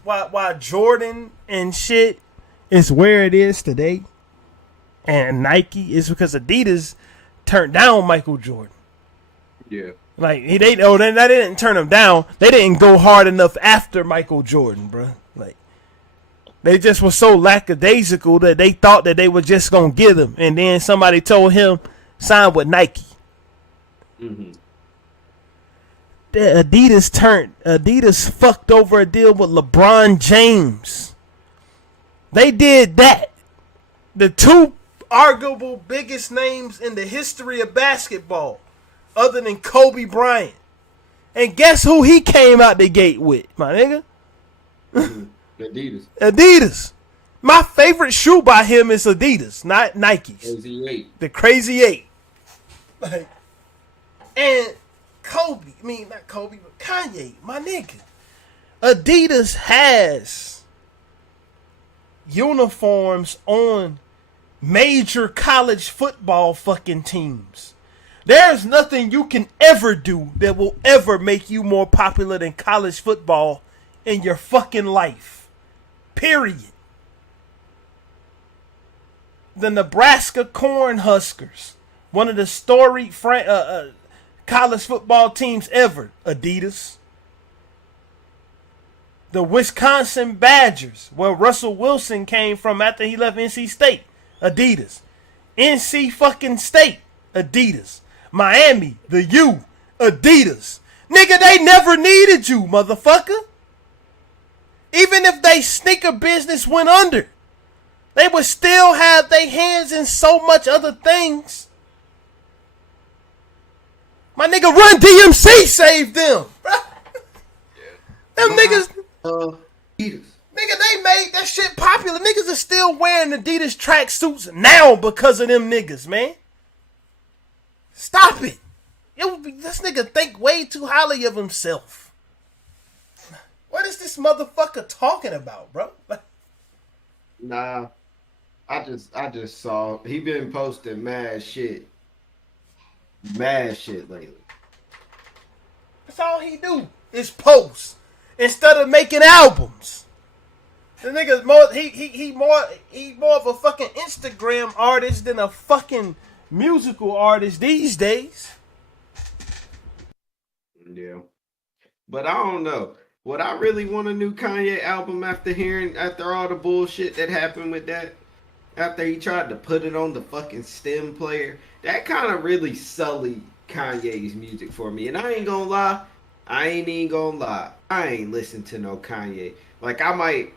why Jordan and shit is where it is today? And Nike is because Adidas turned down Michael Jordan. Yeah. Like they didn't turn him down. They didn't go hard enough after Michael Jordan, bro. Like they just were so lackadaisical that they thought that they were just gonna get him, and then somebody told him sign with Nike. Mm-hmm. Adidas fucked over a deal with LeBron James. They did that. The two arguable biggest names in the history of basketball, other than Kobe Bryant. And guess who he came out the gate with, my nigga? Adidas. My favorite shoe by him is Adidas, not Nikes. Crazy 8. The Crazy 8. Like, and not Kobe, but Kanye, my nigga. Adidas has uniforms on major college football fucking teams. There's nothing you can ever do that will ever make you more popular than college football in your fucking life. Period. The Nebraska Cornhuskers, one of the storied college football teams ever, Adidas. The Wisconsin Badgers, where Russell Wilson came from after he left NC State, Adidas. NC fucking State, Adidas. Miami, the U, Adidas. Nigga, they never needed you, motherfucker. Even if they sneaker business went under, they would still have their hands in so much other things. My nigga Run DMC saved them. Them niggas. Adidas. Nigga, they made that shit popular. Niggas are still wearing Adidas tracksuits now because of them niggas, man. Stop it. This nigga think way too highly of himself. What is this motherfucker talking about, bro? Nah, I just saw he been posting mad shit lately. That's all he do is post instead of making albums. The nigga's more he more of a fucking Instagram artist than a fucking musical artist these days. Yeah, but I don't know. Would I really want a new Kanye album after all the bullshit that happened with that? after he tried to put it on the fucking stem player, that kind of really sullied Kanye's music for me. And I ain't gonna lie, I ain't listened to no Kanye. Like I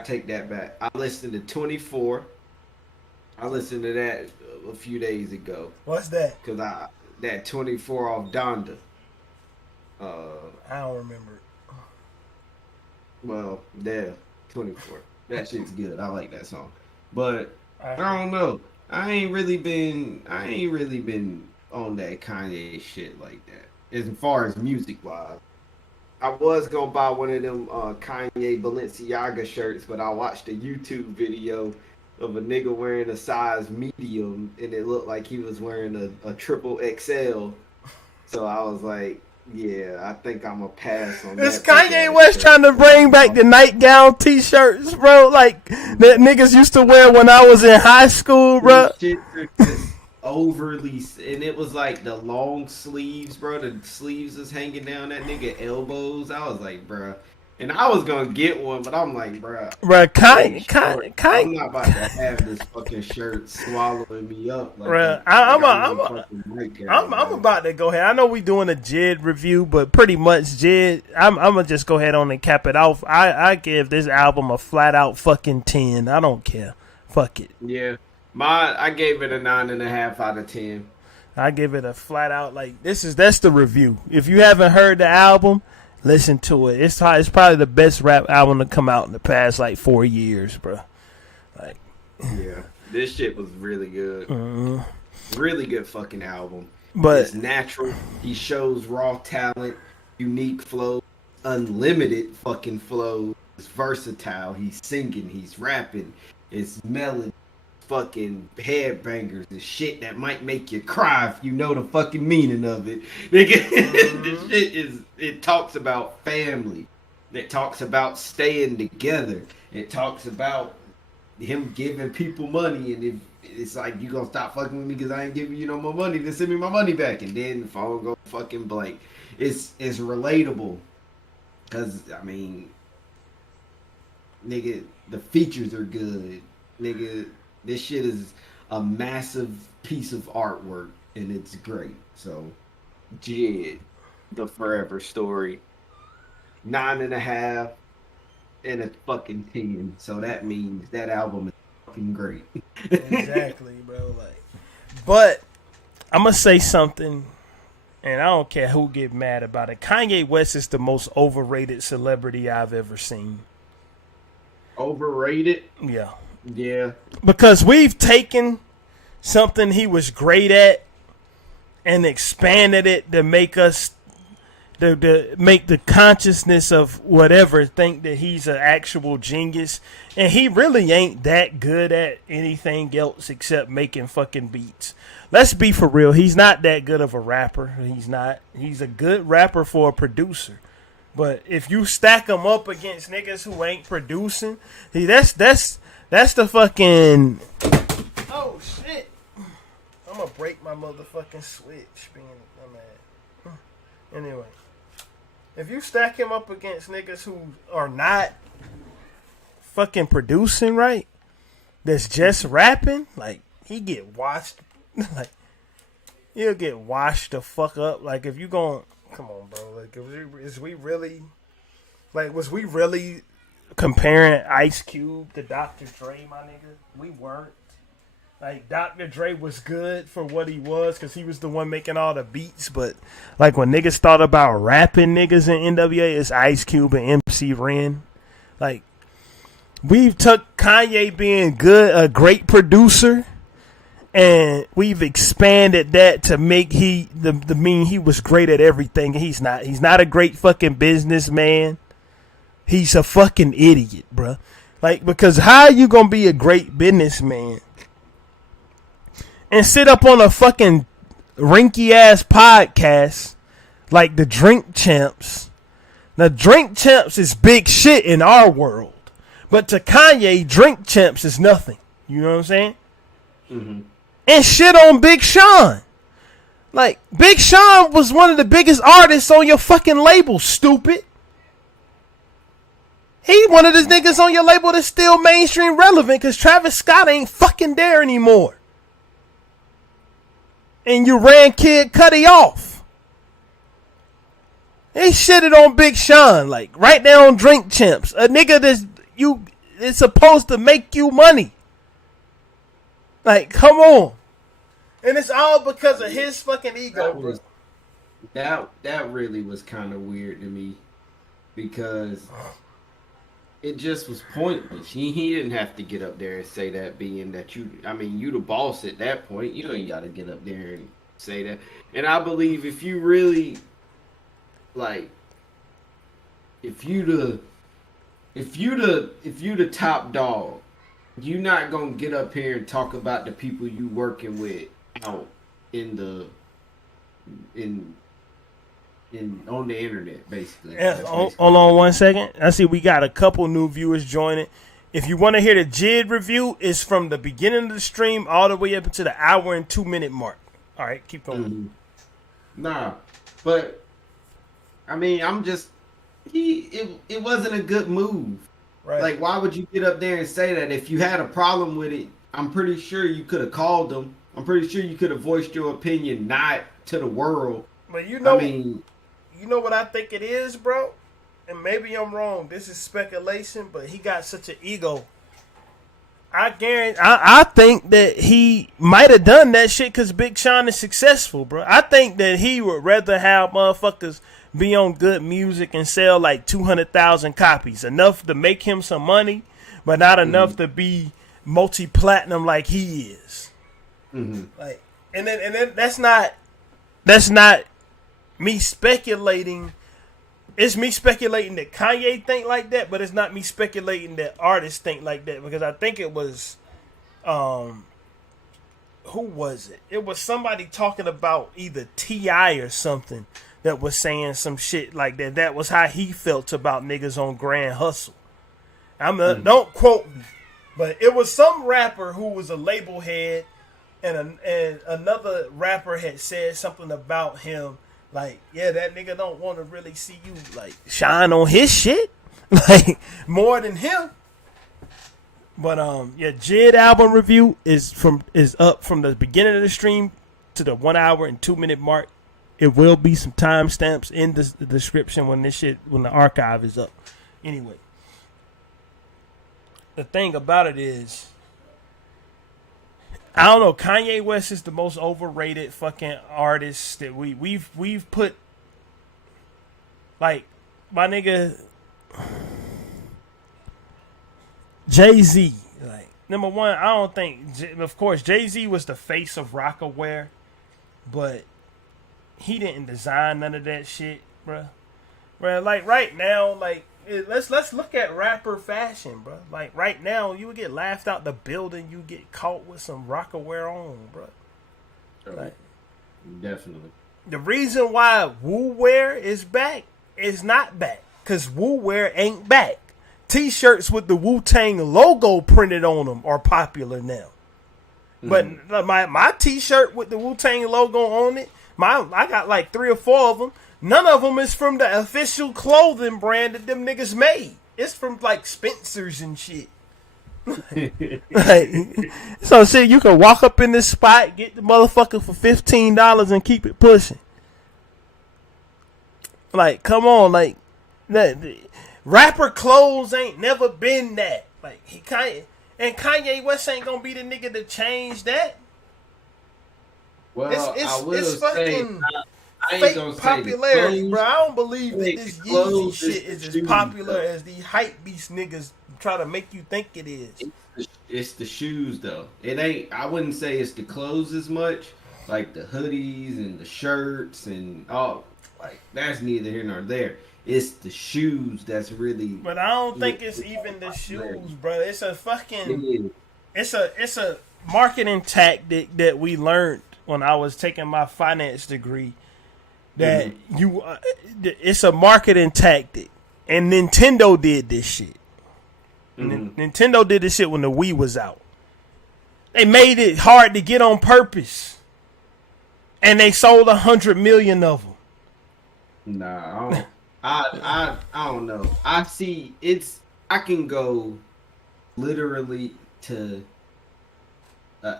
take that back. I listened to 24. I listened to that a few days ago. What's that? Cause that 24 off Donda. I don't remember it. Well, there, 24. That shit's good. I like that song. But I don't know. I ain't really been on that Kanye shit like that. As far as music wise. I was gonna buy one of them Kanye Balenciaga shirts, but I watched a YouTube video of a nigga wearing a size medium, and it looked like he was wearing a triple XL. So I was like, yeah, I think I'm gonna pass on that. It's Kanye West trying to bring back the nightgown t-shirts, bro, like that niggas used to wear when I was in high school, bro. Shit are just overly, and it was like the long sleeves, bro. The sleeves is hanging down that nigga elbows. I was like, bro. And I was gonna get one, but I'm like, bro. Bro, I'm not about to have this fucking shirt swallowing me up. Like, bro, I'm about to go ahead. I know we doing a JID review, but pretty much JID, I'm gonna just go ahead on and cap it off. I give this album a flat out fucking 10. I don't care. Fuck it. Yeah. I gave it a 9.5 out of 10. I give it a flat out, like, that's the review. If you haven't heard the album, listen to it. It's probably the best rap album to come out in the past, like, 4 years, bro. Like, yeah. This shit was really good. Mm-hmm. Really good fucking album. But it's natural. He shows raw talent, unique flow, unlimited fucking flow. It's versatile. He's singing. He's rapping. It's melody. Fucking headbangers and shit that might make you cry if you know the fucking meaning of it. Nigga, this shit it talks about family. It talks about staying together. It talks about him giving people money, and it's like, you gonna stop fucking with me because I ain't giving you no more money, then send me my money back, and then the phone go fucking blank. It's relatable because, I mean, nigga, the features are good. Nigga, this shit is a massive piece of artwork, and it's great. So, JID, The Forever Story, 9.5 and a fucking 10. So that means that album is fucking great. exactly, bro. Like, but I'm gonna say something, and I don't care who get mad about it. Kanye West is the most overrated celebrity I've ever seen. Overrated? Yeah. Yeah. Because we've taken something he was great at and expanded it to make us to make the consciousness of whatever think that he's an actual genius, and he really ain't that good at anything else except making fucking beats. Let's be for real. He's not that good of a rapper. He's not. He's a good rapper for a producer. But if you stack him up against niggas who ain't producing, that's the fucking. Oh shit! I'm gonna break my motherfucking switch. Being I'm mad. Anyway, if you stack him up against niggas who are not fucking producing right, that's just rapping, like, he get washed. Like, he'll get washed the fuck up. Like, if you gon' come on, bro. Like, was we really comparing Ice Cube to Dr. Dre, my nigga? We weren't. Like, Dr. Dre was good for what he was because he was the one making all the beats. But, like, when niggas thought about rapping niggas in NWA, it's Ice Cube and MC Ren. Like, we've took Kanye being good, a great producer, and we've expanded that to make mean he was great at everything. He's not. He's not a great fucking businessman. He's a fucking idiot, bruh. Like, because how are you gonna be a great businessman and sit up on a fucking rinky ass podcast like the Drink Champs? Now, Drink Champs is big shit in our world, but to Kanye, Drink Champs is nothing. You know what I'm saying? Mm-hmm. And shit on Big Sean. Like, Big Sean was one of the biggest artists on your fucking label, stupid. He one of these niggas on your label that's still mainstream relevant because Travis Scott ain't fucking there anymore. And you ran Kid Cudi off. They shitted on Big Sean, like right there on Drink Champs. A nigga that's is supposed to make you money. Like, come on. And it's all because of his fucking ego. That really was kind of weird to me because it just was pointless. He didn't have to get up there and say that, being that you the boss at that point. You ain't got to get up there and say that. And I believe if you really like, if you the top dog, you're not gonna get up here and talk about the people you working with out on the internet, basically. Yeah, hold on 1 second. I see we got a couple new viewers joining. If you want to hear the JID review, it's from the beginning of the stream all the way up to the hour and 2 minute mark. All right, keep going. Mm-hmm. Nah, but I mean, it wasn't a good move. Right. Like, why would you get up there and say that? If you had a problem with it, I'm pretty sure you could have called them. I'm pretty sure you could have voiced your opinion, not to the world. But you know what I think it is, bro? And maybe I'm wrong. This is speculation, but he got such an ego. I think that he might have done that shit because Big Sean is successful, bro. I think that he would rather have motherfuckers be on good music and sell like 200,000 copies, enough to make him some money, but not enough to be multi-platinum like he is. Mm-hmm. Like, and then that's not me speculating. It's me speculating that Kanye think like that, but it's not me speculating that artists think like that, because I think it was, who was it? It was somebody talking about either T.I. or something that was saying some shit like that. That was how he felt about niggas on Grand Hustle. Don't quote me, but it was some rapper who was a label head, and another rapper had said something about him. Like, yeah, that nigga don't want to really see you like shine on his shit, like more than him. But yeah, JID album review is up from the beginning of the stream to the 1 hour and 2 minute mark. It will be some timestamps in the description when the archive is up. Anyway, the thing about it is, I don't know. Kanye West is the most overrated fucking artist that we've put. Like, my nigga Jay-Z. Like, number one, I don't think. Of course, Jay-Z was the face of Rockaware, but he didn't design none of that shit, bruh. Bruh, like right now, like. Let's look at rapper fashion, bro. Like right now, you would get laughed out the building. You get caught with some Rockaware on, bro. Like, definitely. The reason why Woo Wear is back is not back, cause Woo Wear ain't back. T-shirts with the Wu-Tang logo printed on them are popular now. Mm-hmm. But my T-shirt with the Wu-Tang logo on it, I got like 3 or 4 of them. None of them is from the official clothing brand that them niggas made. It's from like Spencer's and shit. Like, so shit, you can walk up in this spot, get the motherfucker for $15 and keep it pushing. Like, come on, like that rapper clothes ain't never been that. Like Kanye West ain't gonna be the nigga to change that. Well, it's fucking fake popularity, bro. I don't believe that this Yeezy shit is as popular as these hype beast niggas try to make you think it is. It's the shoes, though. It ain't. I wouldn't say it's the clothes as much, like the hoodies and the shirts and all. Like, that's neither here nor there. It's the shoes that's really. But I don't think it's even the shoes, bro. It's a fucking. It's a marketing tactic that we learned when I was taking my finance degree. That it's a marketing tactic, and Nintendo did this shit. Nintendo did this shit when the Wii was out. They made it hard to get on purpose, and they sold 100 million of them. Nah, I don't know. I see. It's I can go literally to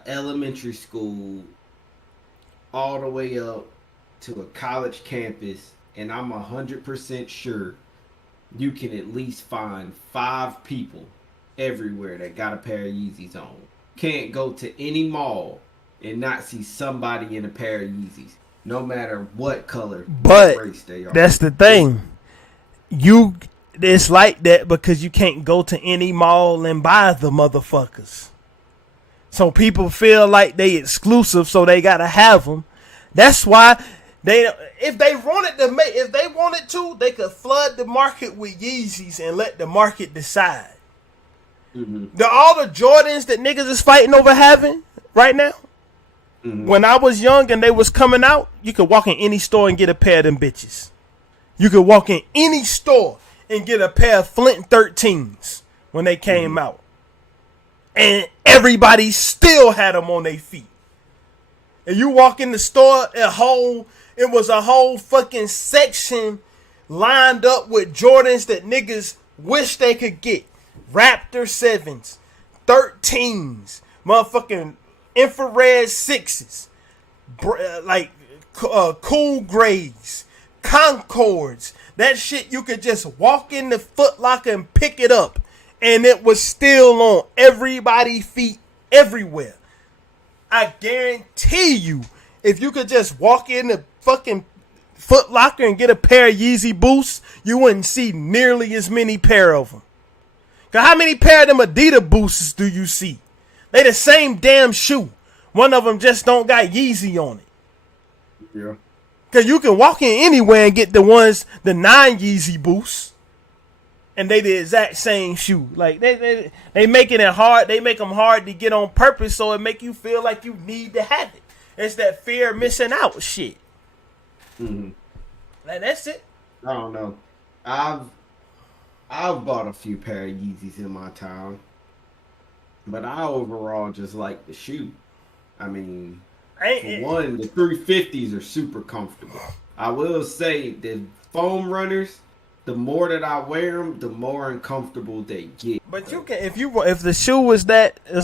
elementary school all the way up to a college campus, and I'm 100% sure you can at least find 5 people everywhere that got a pair of Yeezys on. Can't go to any mall and not see somebody in a pair of Yeezys, no matter what color, But what race they are. that's the thing. It's like that because you can't go to any mall and buy the motherfuckers. So people feel like they exclusive, so they gotta have them. That's why if they wanted to, they could flood the market with Yeezys and let the market decide. All the Jordans that niggas is fighting over having right now. When I was young and they was coming out, you could walk in any store and get a pair of them bitches. You could walk in any store and get a pair of Flint 13s when they came out. And everybody still had them on their feet. And you walk in the store, it was a whole fucking section lined up with Jordans that niggas wish they could get. Raptor 7s, 13s, motherfucking infrared 6s, cool grays, Concords. That shit you could just walk in the Foot Locker and pick it up, and it was still on everybody's feet everywhere. I guarantee you, if you could just walk in the fucking Foot Locker and get a pair of Yeezy Boosts, you wouldn't see nearly as many pair of them. Cause how many pair of them Adidas Boosts do you see? They the same damn shoe. One of them just don't got Yeezy on it. Yeah. Cause you can walk in anywhere and get the non-Yeezy Boosts, and they the exact same shoe. Like they making it hard. They make them hard to get on purpose, so it make you feel like you need to have it. It's that fear of missing out shit. Like that's it. I don't know. I've bought a few pair of Yeezys in my time, but I overall just like the shoe. I mean, for one, the 350s are super comfortable. I will say the foam runners, the more that I wear them, the more uncomfortable they get. But you can, if the shoe is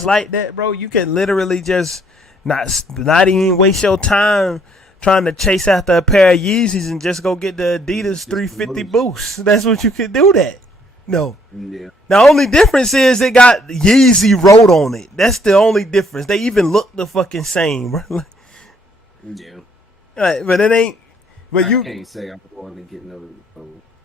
like that, bro, you can literally just not even waste your time trying to chase after a pair of Yeezys and just go get the Adidas 350 Boost. That's what you could do that. No. Yeah. The only difference is it got Yeezy wrote on it. That's the only difference. They even look the fucking same, bro. Yeah. But it ain't. But I can't say I'm going to get no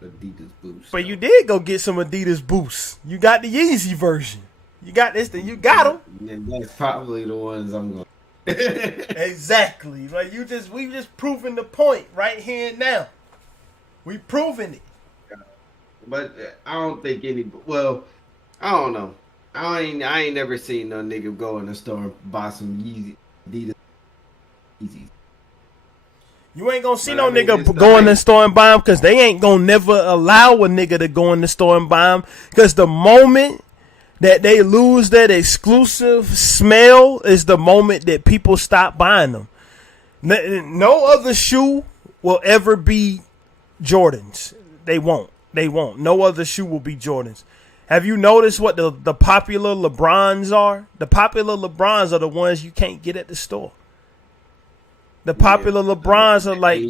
Adidas Boost. But you did go get some Adidas Boosts. You got the Yeezy version. You got this thing. You got them. And that's probably the ones I'm going. Exactly. Like we just proving the point right here and now. We proving it. But I don't think well, I don't know. I ain't never seen no nigga go in the store and buy some Adidas Yeezys. You ain't gonna see no nigga go in the store and buy them because they ain't gonna never allow a nigga to go in the store and buy them, because the moment that they lose that exclusive smell is the moment that people stop buying them. No other shoe will ever be Jordans. They won't. No other shoe will be Jordans. Have you noticed what the popular LeBrons are? The popular LeBrons are the ones you can't get at the store. The popular LeBrons are like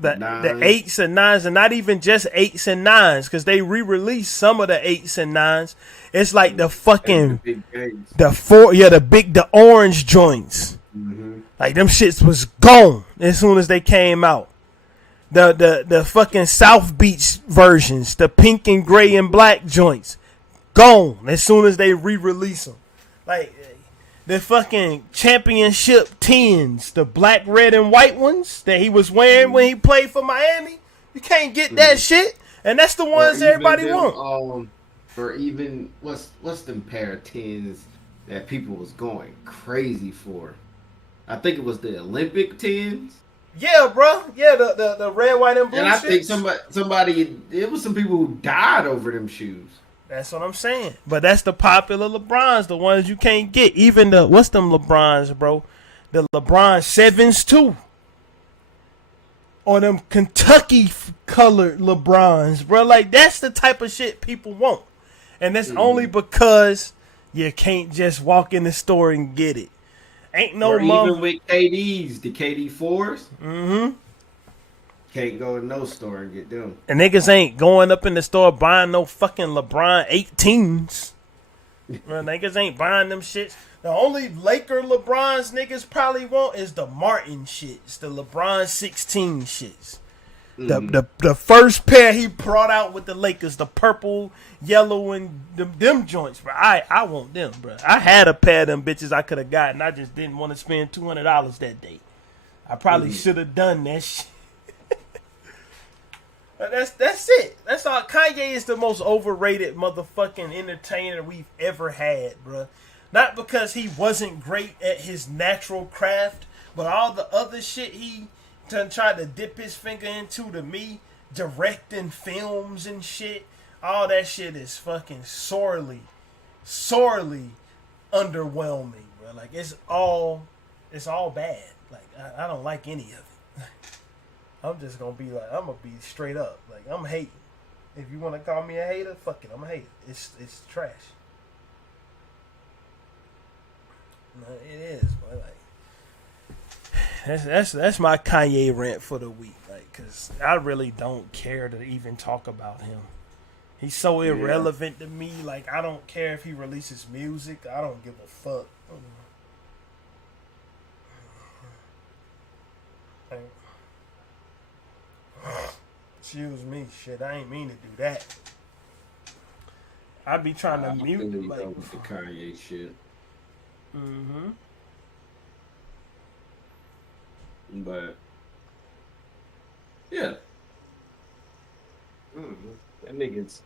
the 8s and 9s, and not even just 8s and 9s, because they re-released some of the 8s and 9s. It's like the fucking the orange joints. Like them shits was gone as soon as they came out. The fucking South Beach versions, the pink and gray and black joints, gone as soon as they re-release them. Like the fucking championship 10s, the black, red, and white ones that he was wearing when he played for Miami, you can't get that shit, and that's the ones everybody want. Or even what's them pair of 10s that people was going crazy for? I think it was the Olympic 10s. Yeah, bro. Yeah, the red, white, and blue. And I shits. think somebody, it was some people who died over them shoes. That's what I'm saying. But that's the popular LeBrons, the ones you can't get. Even what's them LeBrons, bro? The LeBron 7s too. Or them Kentucky colored LeBrons, bro. Like that's the type of shit people want. And that's only because you can't just walk in the store and get it. Ain't no Or mom. even with KDs, the KD4s. Mm-hmm. Can't go in no store and get them. And niggas ain't going up in the store buying no fucking LeBron 18s. Bro, niggas ain't buying them shits. The only Laker LeBrons niggas probably want is the Martin shits, the LeBron 16 shits. The first pair he brought out with the Lakers, the purple, yellow, and them joints, bro. I want them, bro. I had a pair of them bitches I could have gotten. I just didn't want to spend $200 that day. I probably should have done that shit. But that's it. That's all. Kanye is the most overrated motherfucking entertainer we've ever had, bro. Not because he wasn't great at his natural craft, but all the other shit he tried to dip his finger into, to me, directing films and shit, all that shit is fucking sorely underwhelming, bro. Like, it's all bad. Like, I don't like any of it. I'm just gonna be like, I'm gonna be straight up. Like, I'm hating. If you wanna call me a hater, fuck it, I'm a hater. It's trash. No, it is, boy. Like, that's my Kanye rant for the week. Like, cause I really don't care to even talk about him. He's so irrelevant to me. Like, I don't care if he releases music. I don't give a fuck. Like, excuse me, shit. I ain't mean to do that. I'd be trying to mute like with the Kanye shit. Mm-hmm. But yeah, that nigga's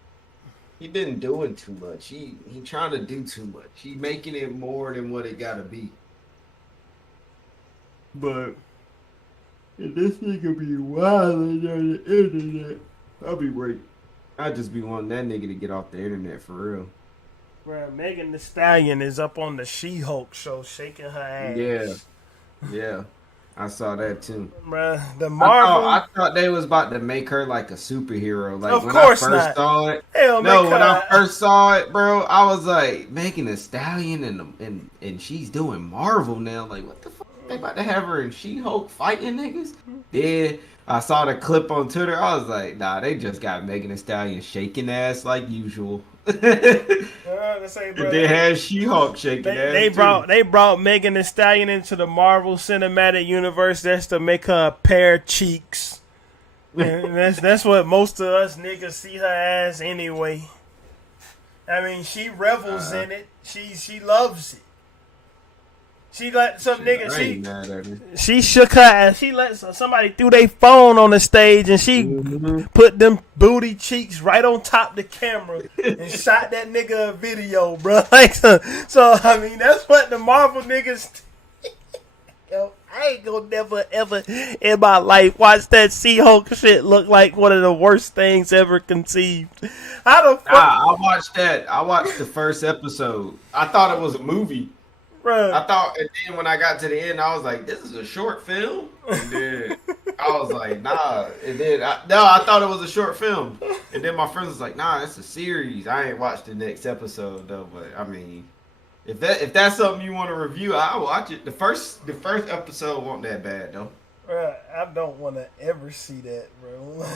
he been doing too much. He trying to do too much. He making it more than what it gotta be. But if this nigga be wilding on the internet, I'll be right. I just be wanting that nigga to get off the internet for real. Bro, Megan Thee Stallion is up on the She-Hulk show shaking her ass. Yeah. I saw that too. Bruh, the Marvel. I thought they was about to make her like a superhero. Like, of when course I first not. saw it. Hell, no, when I first saw it, bro, I was like, Megan Thee Stallion and she's doing Marvel now. Like, what the fuck? They about to have her in She-Hulk fighting niggas? Then I saw the clip on Twitter. I was like, nah, they just got Megan Thee Stallion shaking ass like usual. They had She-Hulk shaking ass. They brought Megan Thee Stallion into the Marvel Cinematic Universe. That's to make her a pair of cheeks. And that's what most of us niggas see her as anyway. I mean, she revels in it. She loves it. She let some nigga. She shook her ass. She let somebody threw their phone on the stage, and she put them booty cheeks right on top the camera and shot that nigga a video, bro. Like, so I mean, that's what the Marvel niggas. Yo, I ain't gonna never ever in my life watch that She-Hulk shit look like one of the worst things ever conceived. How the fuck? I watched that. I watched the first episode. I thought it was a movie. Bro. I thought, and then when I got to the end, I was like, "This is a short film." And then I was like, "Nah." And then I thought it was a short film. And then my friends was like, "Nah, it's a series." I ain't watched the next episode though, but I mean, if that's something you want to review, I'll watch it. The first episode wasn't that bad though. Bro, I don't want to ever see that, bro.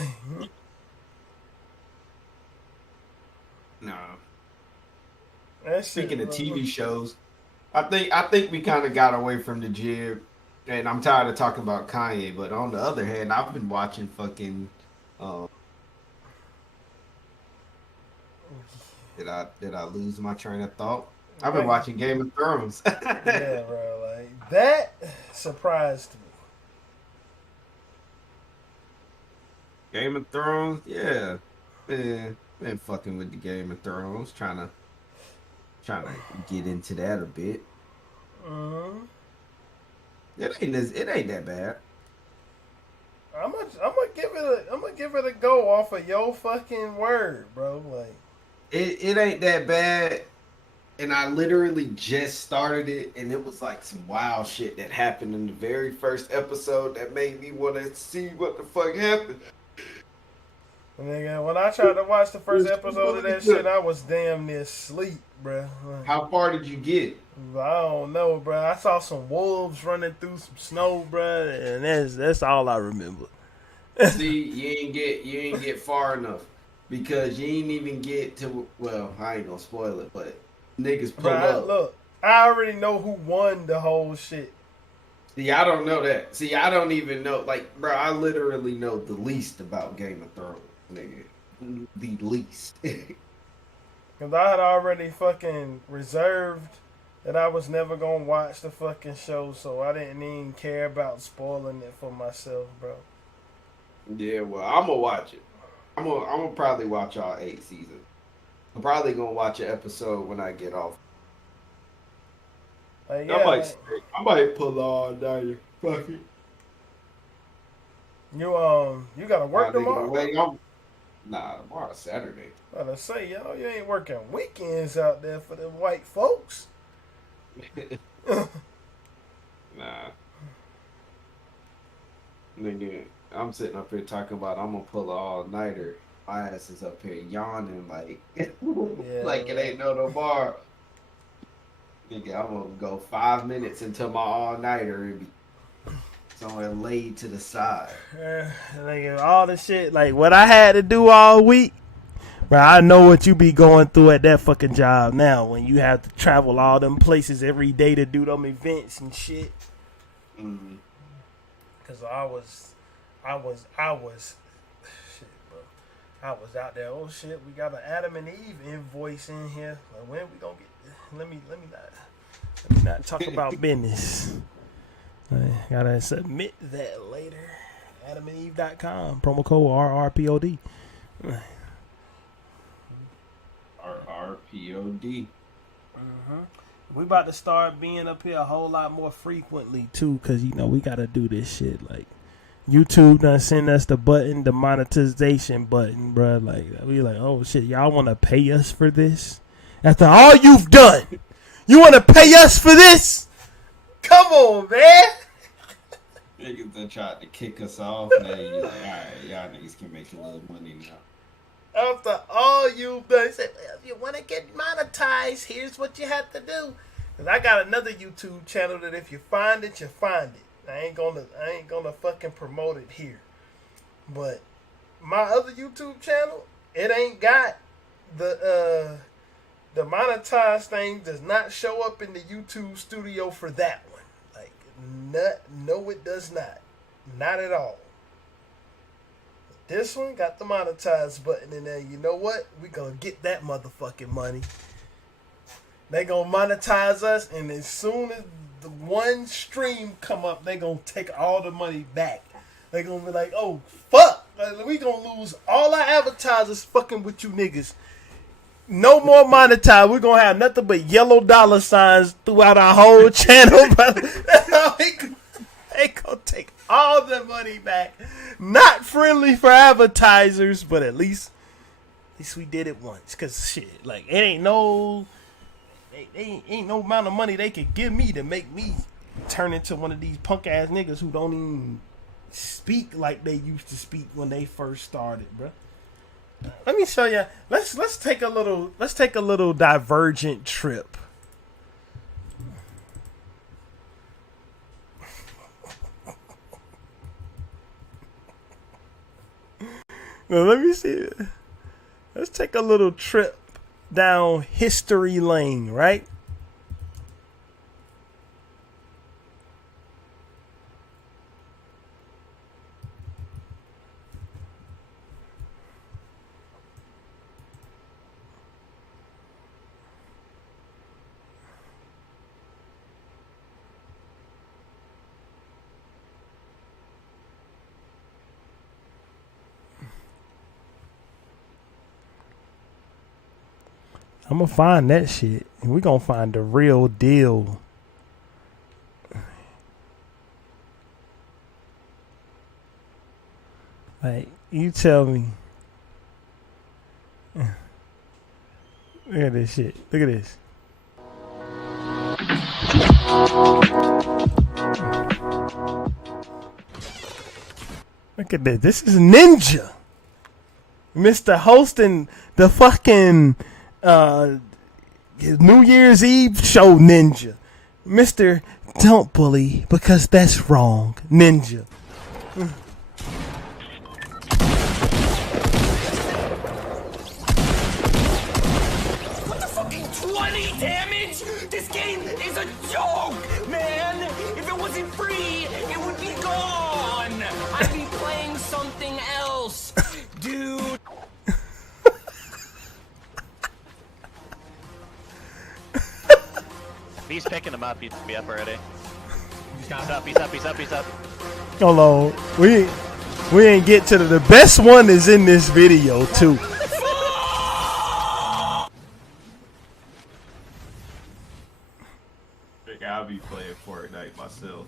No. Speaking of TV shows. I think we kind of got away from the JID, and I'm tired of talking about Kanye. But on the other hand, I've been watching fucking. Did I lose my train of thought? I've been watching Game of Thrones. Yeah, bro, like that surprised me. Game of Thrones, yeah, been fucking with the Game of Thrones, trying to get into that a bit. It ain't that bad. I'm gonna give it a go off of your fucking word, bro. Like, it ain't that bad, and I literally just started it, and it was like some wild shit that happened in the very first episode that made me want to see what the fuck happened. Nigga, when I tried to watch the first episode of that shit, I was damn near asleep, bruh. How far did you get? I don't know, bruh. I saw some wolves running through some snow, bruh, and that's all I remember. See, you ain't get far enough because you ain't even get to. Well, I ain't gonna spoil it, but niggas pull up. Look, I already know who won the whole shit. See, I don't know that. See, I don't even know. Like, bro, I literally know the least about Game of Thrones, nigga. The least. Because I had already fucking reserved that I was never gonna watch the fucking show, so I didn't even care about spoiling it for myself, bro. Yeah, well, I'm gonna watch it. I'm gonna probably watch all 8 seasons. I'm probably gonna watch an episode when I get off. Like, I might pull all night. Fuck it. You gotta work tomorrow? Nah, tomorrow's Saturday. I was gonna say, yo, you ain't working weekends out there for the white folks. Nah. Nigga, I'm sitting up here talking about I'm gonna pull an all-nighter. My ass is up here yawning like like it ain't no bar. Nigga, I'm gonna go 5 minutes into my all-nighter and be somewhere laid to the side. Like all the shit, like what I had to do all week. Bro, I know what you be going through at that fucking job now when you have to travel all them places every day to do them events and shit. Mm-hmm. Cause I was, shit, bro. I was out there. Oh shit, we got an Adam and Eve invoice in here. Like, when we gonna get? Let me not talk about business. I gotta submit that later. AdamandEve.com, promo code RRPOD. RRPOD. We about to start being up here a whole lot more frequently too, cause you know we gotta do this shit. Like YouTube done send us the monetization button, bruh. Like we like, oh shit, y'all want to pay us for this? After all you've done, you want to pay us for this? Come on, man. Niggas that tried to kick us off, now you like, alright, y'all niggas can make a little money now. After all you've done, said, well, if you want to get monetized, here's what you have to do. Cause I got another YouTube channel that if you find it, you find it. I ain't gonna fucking promote it here. But my other YouTube channel, it ain't got the monetized thing does not show up in the YouTube studio for that one. Like, no, it does not. Not at all. This one got the monetize button in there. You know what? We gonna get that motherfucking money. They gonna monetize us, and as soon as the one stream come up, they gonna take all the money back. They gonna be like, oh fuck, we gonna lose all our advertisers fucking with you niggas. No more monetize. We're gonna have nothing but yellow dollar signs throughout our whole channel, brother. They gonna take all the money back. Not friendly for advertisers, but at least we did it once. Cause shit, like it ain't no amount of money they could give me to make me turn into one of these punk ass niggas who don't even speak like they used to speak when they first started, bro. Let me show you. Let's take a little divergent trip. Now, let me see. Let's take a little trip down history lane, right? I'm gonna find that shit, and we're gonna find the real deal. Like, you tell me. Look at this shit. Look at this. Look at this. This is Ninja. Mr. Hosting the fucking New Year's Eve show Ninja. Mr. Don't bully because that's wrong Ninja. What the fucking 20 damage? This game is a joke, man. If it wasn't free, it would be gone. I'd be playing something else, dude. He's picking him up. He's be up already. He's up. Hold on. We ain't get to the best one is in this video too. I'll be playing Fortnite myself.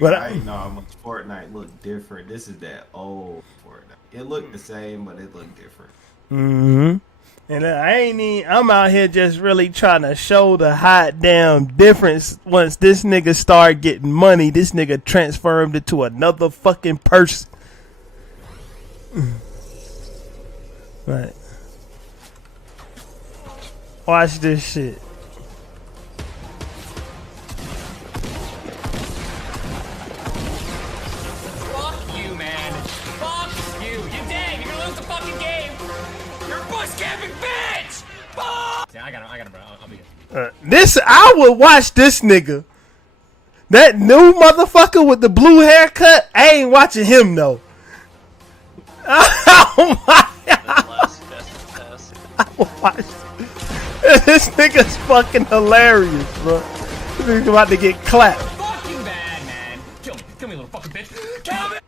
But I ain't know how much Fortnite look different. This is that old Fortnite. It looked the same, but it looked different. Mm-hmm. And I'm out here just really trying to show the hot damn difference. Once this nigga start getting money, this nigga transformed it to another fucking person. Right. Watch this shit. Fuck you, man. Fuck you. You're dead. You're gonna lose the fucking game. You're a bush camping bitch. Fuck. Yeah, I got him, bro. I'll be good. I would watch this nigga. That new motherfucker with the blue haircut, I ain't watching him though. Oh my God. I would watch. This nigga's fucking hilarious, bro. This nigga's about to get clapped. Fucking bad, man. Kill me, little fucking bitch. Kill me.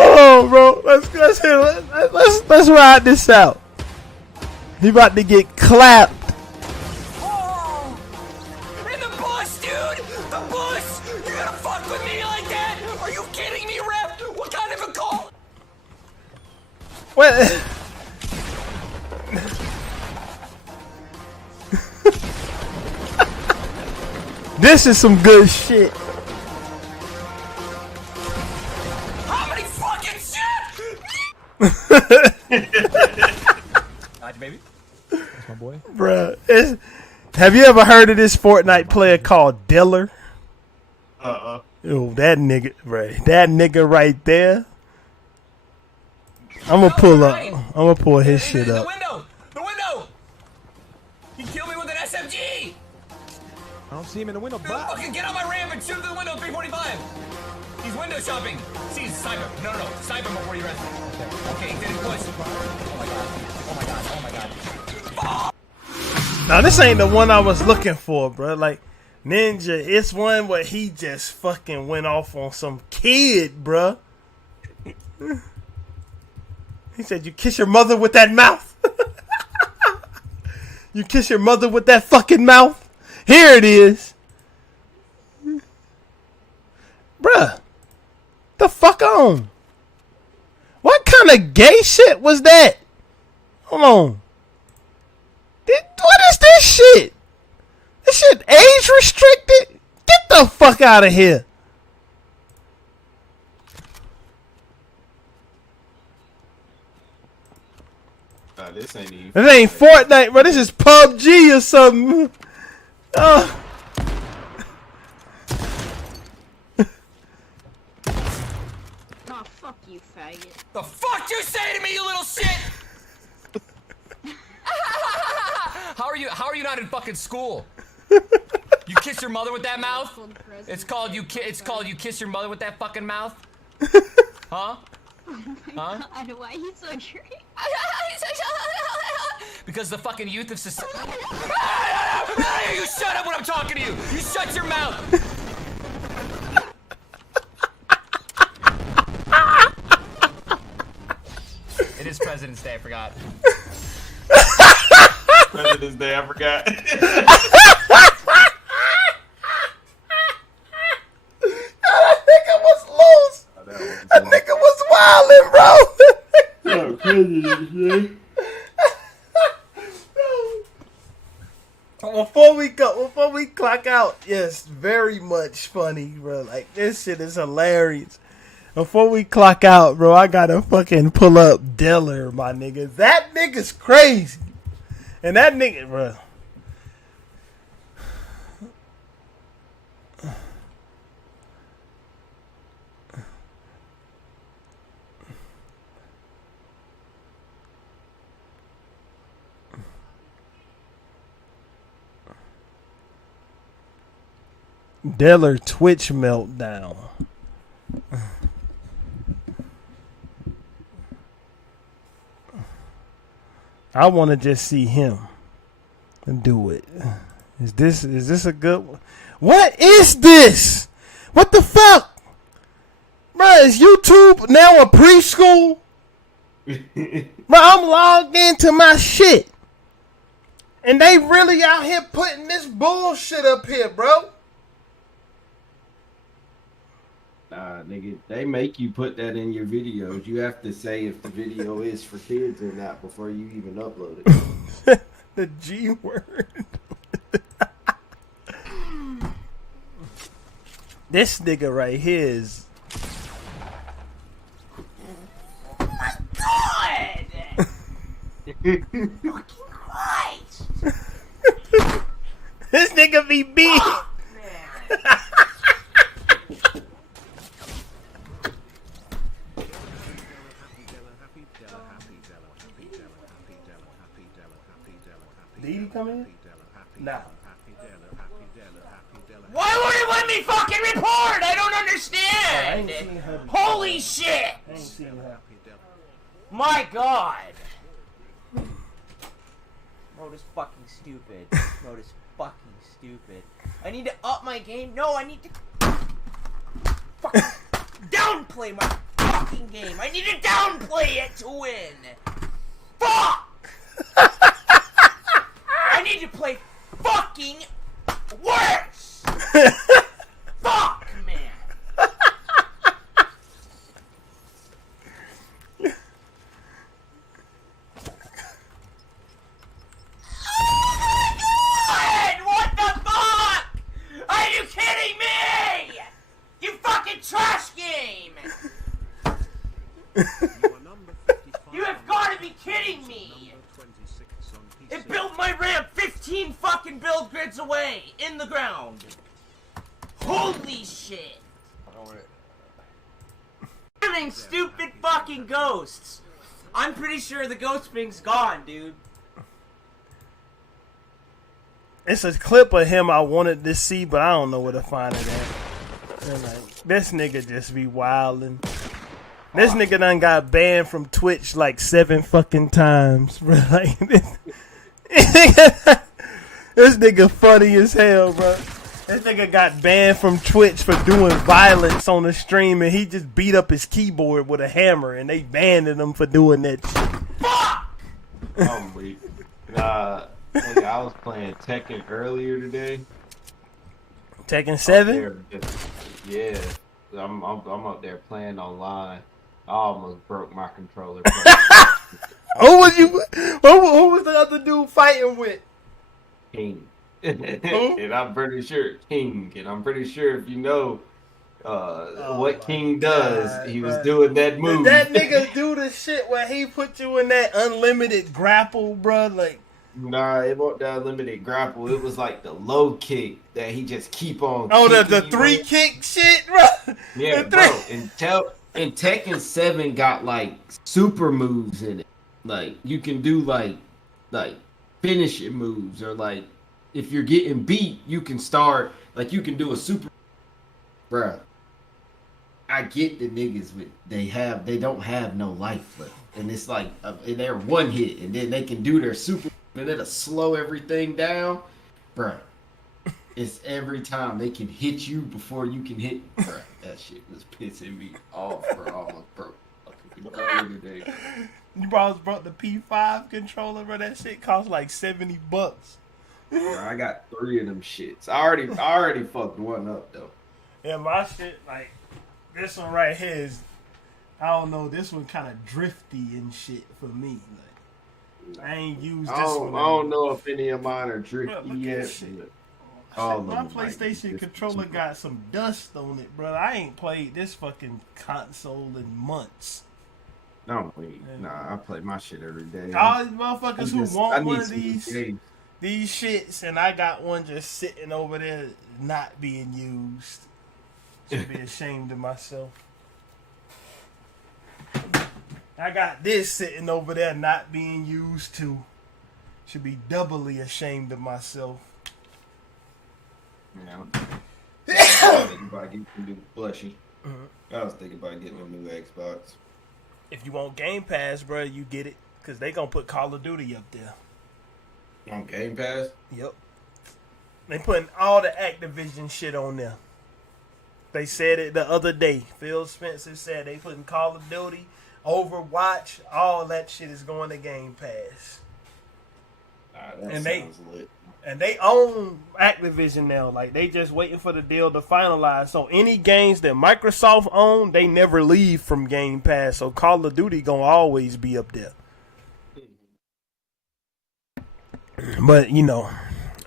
Oh, bro, let's ride this out. He about to get clapped. Oh, in the bush, dude. The bush. You're gonna fuck with me like that? Are you kidding me, ref? What kind of a call? What? This is some good shit. How many fucking shit? Baby. That's my boy. Bruh, have you ever heard of this Fortnite player called Diller? Oh, that nigga, right? That nigga right there. I'm gonna pull his shit up. The window. He killed me with an SMG. I don't see him in the window, Dude, bro. fucking get on my ramp and shoot through the window. 345. He's window shopping. See, he's a sniper. No. Sniper before you rest me. Okay, he didn't push. Oh my god. Now this ain't the one I was looking for, bro. Like Ninja, it's one where he just fucking went off on some kid, bro. He said, "You kiss your mother with that mouth." You kiss your mother with that fucking mouth. Here it is, bruh. The fuck on? What kind of gay shit was that? Hold on. What is this shit? This shit age restricted? Get the fuck out of here. This ain't even. This ain't Fortnite, bro. This is PUBG or something. Oh, fuck you, faggot. The fuck you say to me, you little shit? How are you not in fucking school? You kiss your mother with that mouth? It's called you kiss your mother with that fucking mouth? Huh? God, why are you so true? Because the fucking youth of society. You shut up when I'm talking to you. You shut your mouth. It is President's Day. I forgot. President's Day, I forgot. that nigga was loose. That nigga was wildin', bro. Before we go, clock out, yes, very much funny, bro. Like, this shit is hilarious. Before we clock out, bro, I gotta fucking pull up Diller, my nigga. That nigga's crazy. And that nigga, bro. Diller Twitch meltdown. I want to just see him do it. Is this a good one? What is this? What the fuck? Bruh, is YouTube now a preschool? Bruh, I'm logged into my shit. And they really out here putting this bullshit up here, bro. Nah, nigga, they make you put that in your videos. You have to say if the video is for kids or not before you even upload it. The G word. This nigga right here is. Oh my god! Fucking Christ! This nigga be beat. Man. Did he come in? Nah. Why won't it let me fucking report? I don't I understand! ain't seen her. Holy shit! I ain't seen her. My god! Bro, this fucking stupid. Bro, this fucking stupid. I need to up my game. No, I need to fucking downplay my fucking game. I need to downplay it to win. Fuck! I need to play fucking worse. Fuck, man. God, what the fuck? Are you kidding me? You fucking trash game. You have got to be kidding me. It built my ramp 15 fucking build grids away in the ground. Holy shit. Having stupid fucking ghosts. I'm pretty sure the ghost thing's gone, dude. It's a clip of him I wanted to see, but I don't know where to find it at. And like, this nigga just be wildin'. This nigga done got banned from Twitch like 7 fucking times, bro. Like, this nigga funny as hell, bro. This nigga got banned from Twitch for doing violence on the stream, and he just beat up his keyboard with a hammer, and they banned him for doing that shit. Fuck! I'm weak. Nigga, I was playing Tekken earlier today. Tekken 7? Yeah, I'm up there playing online. I almost broke my controller. Who was the other dude fighting with? King. And I'm pretty sure King. And I'm pretty sure if you know what King does, he was doing that move. Did that nigga do the shit where he put you in that unlimited grapple, bro? Like, nah, it wasn't the unlimited grapple. It was like the low kick that he just keep on. oh, the kicking you 3 with. kick shit, bro. Yeah, The bro. And Tekken 7 got like super moves in it. Like you can do like finishing moves, or like if you're getting beat, you can start like you can do a super. Bruh, I get the niggas with they don't have no life left, and it's like and they're one hit, and then they can do their super, and it'll slow everything down, bruh. It's every time they can hit you before you can hit. Bruh, that shit was pissing me off, bro. I almost broke fucking controller today. You brought the P5 controller, bro. That shit cost like $70. Bro, I got 3 of them shits. I already fucked one up though. Yeah, my shit, like, this one right here is, I don't know, this one kind of drifty and shit for me. Like, I ain't used this one. I don't know if any of mine are Bro, drifty look at yet. this shit. But All My of them, like, PlayStation this- controller got some dust on it, bro. I ain't played this fucking console in months. No, wait, nah, I play my shit every day. All these motherfuckers who I want need one of some games. these shits, and I got one just sitting over there not being used. Should be ashamed of myself. I got this sitting over there not being used too. Should be doubly ashamed of myself. Yeah. I was thinking about getting a new blushy. I was thinking about getting a new Xbox. If you want Game Pass, bro, you get it. Because they going to put Call of Duty up there. On Game Pass? Yep. They putting all the Activision shit on there. They said it the other day. Phil Spencer said they putting Call of Duty, Overwatch, all that shit is going to Game Pass. That And sounds lit. And they own Activision now. Like, they just waiting for the deal to finalize. So any games that Microsoft own, they never leave from Game Pass. So Call of Duty gonna always be up there. But, you know,